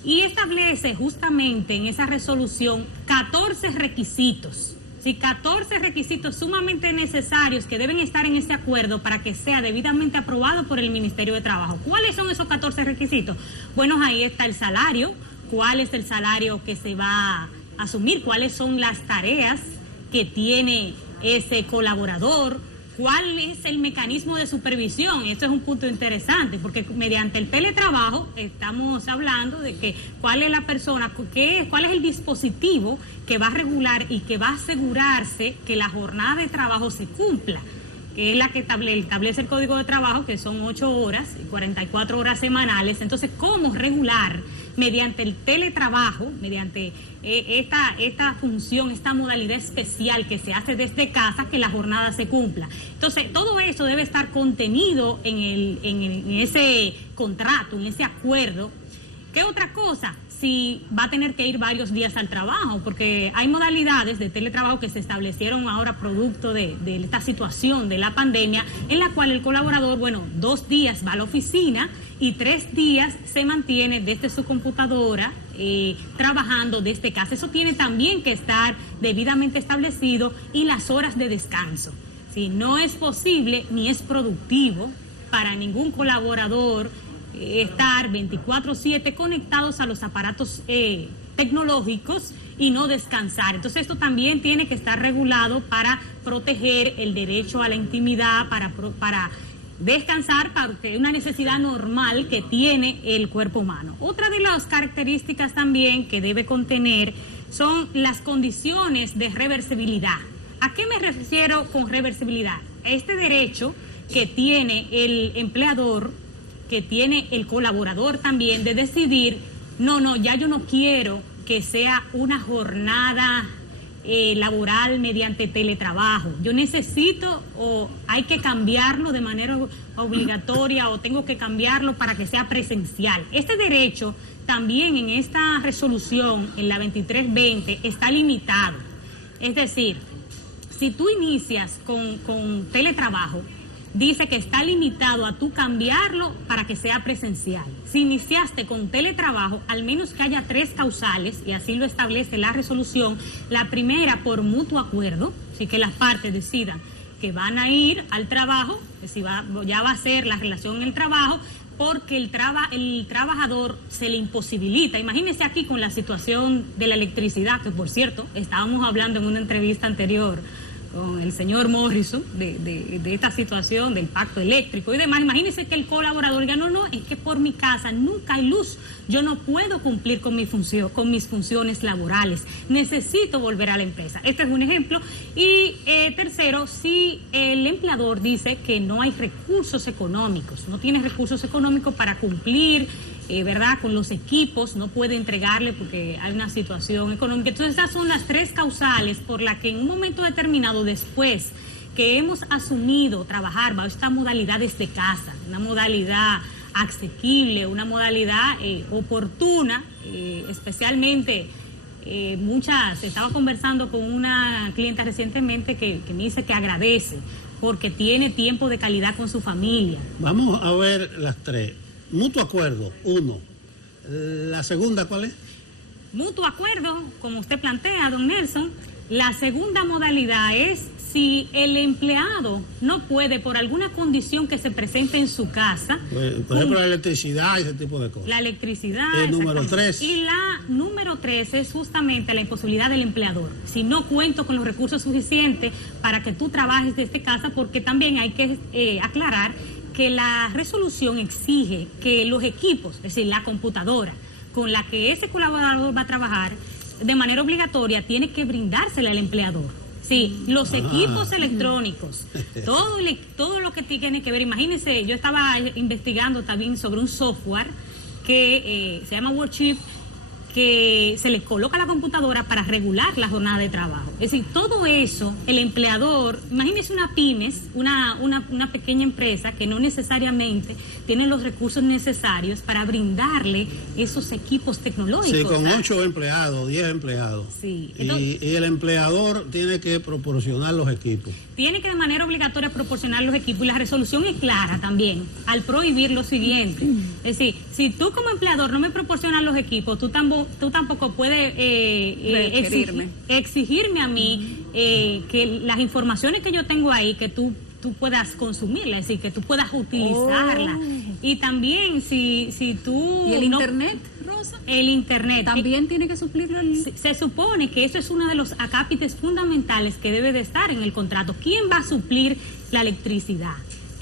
y establece justamente en esa resolución 14 requisitos. Sí, 14 requisitos sumamente necesarios que deben estar en ese acuerdo para que sea debidamente aprobado por el Ministerio de Trabajo. ¿Cuáles son esos 14 requisitos? Bueno, ahí está el salario, cuál es el salario que se va a asumir, cuáles son las tareas que tiene ese colaborador, cuál es el mecanismo de supervisión. Esto es un punto interesante porque mediante el teletrabajo estamos hablando de que cuál es la persona, cuál es el dispositivo que va a regular y que va a asegurarse que la jornada de trabajo se cumpla, que es la que establece el Código de Trabajo, que son 8 horas y 44 horas semanales. Entonces, ¿cómo regular mediante el teletrabajo, mediante esta función, esta modalidad especial que se hace desde casa, que la jornada se cumpla? Entonces, todo eso debe estar contenido en ese contrato, en ese acuerdo. ¿Qué otra cosa? Si va a tener que ir varios días al trabajo, porque hay modalidades de teletrabajo que se establecieron ahora producto de esta situación de la pandemia, en la cual el colaborador, 2 días va a la oficina y 3 días se mantiene desde su computadora trabajando desde casa. Eso tiene también que estar debidamente establecido, y las horas de descanso. Si no es posible ni es productivo para ningún colaborador estar 24/7 conectados a los aparatos tecnológicos y no descansar. Entonces esto también tiene que estar regulado para proteger el derecho a la intimidad, para descansar, porque es una necesidad normal que tiene el cuerpo humano. Otra de las características también que debe contener son las condiciones de reversibilidad. ¿A qué me refiero con reversibilidad? Este derecho que tiene el empleador, que tiene el colaborador también, de decidir, ya yo no quiero que sea una jornada laboral mediante teletrabajo. Yo necesito, o hay que cambiarlo de manera obligatoria, o tengo que cambiarlo para que sea presencial. Este derecho también en esta resolución, en la 23/20, está limitado. Es decir, si tú inicias con teletrabajo, dice que está limitado a tú cambiarlo para que sea presencial. Si iniciaste con teletrabajo, al menos que haya 3 causales, y así lo establece la resolución. La primera, por mutuo acuerdo, así que las partes decidan que van a ir al trabajo, que ya va a ser la relación en el trabajo, porque el trabajador se le imposibilita. Imagínense aquí con la situación de la electricidad, que por cierto, estábamos hablando en una entrevista anterior con el señor Morrison de esta situación del pacto eléctrico y demás. Imagínense que el colaborador diga, es que por mi casa nunca hay luz, yo no puedo cumplir con mis funciones laborales, necesito volver a la empresa. Este es un ejemplo. Y tercero, si el empleador dice que no hay recursos económicos, no tiene recursos económicos para cumplir con los equipos, no puede entregarle porque hay una situación económica. Entonces esas son las 3 causales por las que en un momento determinado, después que hemos asumido trabajar bajo esta modalidad desde casa, una modalidad asequible, una modalidad oportuna, especialmente estaba conversando con una clienta recientemente que me dice que agradece porque tiene tiempo de calidad con su familia. Vamos a ver las 3. Mutuo acuerdo, 1. La segunda, ¿cuál es? Mutuo acuerdo, como usted plantea, don Nelson, La segunda modalidad es si el empleado no puede, por alguna condición que se presente en su casa. Por ejemplo, la electricidad y ese tipo de cosas. La electricidad. El número 3. Y la número 3 es justamente la imposibilidad del empleador. Si no cuento con los recursos suficientes para que tú trabajes desde casa, porque también hay que aclarar que la resolución exige que los equipos, es decir, la computadora con la que ese colaborador va a trabajar, de manera obligatoria tiene que brindársela al empleador. Sí, los equipos electrónicos, todo lo que tiene que ver. Imagínense, yo estaba investigando también sobre un software que se llama WorkShift, que se le coloca a la computadora para regular la jornada de trabajo. Es decir, todo eso, el empleador, imagínense una pymes, una pequeña empresa que no necesariamente tiene los recursos necesarios para brindarle esos equipos tecnológicos. Sí, con 8 empleados, 10 empleados. Sí. Entonces, y el empleador tiene que proporcionar los equipos. Tiene que de manera obligatoria proporcionar los equipos, y la resolución es clara también al prohibir lo siguiente. Es decir, si tú como empleador no me proporcionas los equipos, tú tampoco puedes exigirme a mí que las informaciones que yo tengo ahí, que tú puedas consumirlas, es decir, que tú puedas utilizarlas. Y también si tú... ¿Y el Internet, Rosa? El Internet. ¿También tiene que suplirlo? Se supone que eso es uno de los acápites fundamentales que debe de estar en el contrato. ¿Quién va a suplir la electricidad?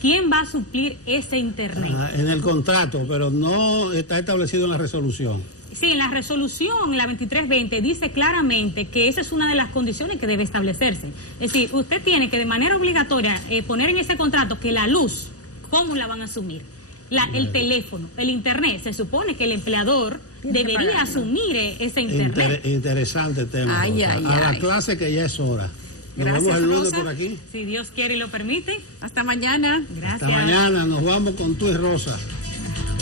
¿Quién va a suplir ese Internet? En el contrato, pero no está establecido en la resolución. Sí, en la resolución, la 2320, dice claramente que esa es una de las condiciones que debe establecerse. Es decir, usted tiene que de manera obligatoria poner en ese contrato que la luz, ¿cómo la van a asumir? El teléfono, el Internet, se supone que el empleador debería asumir ese Internet. Interesante tema. La clase que ya es hora. Nos vemos el lunes por aquí. Si Dios quiere y lo permite. Hasta mañana. Gracias. Hasta mañana. Nos vamos con tú y Rosa.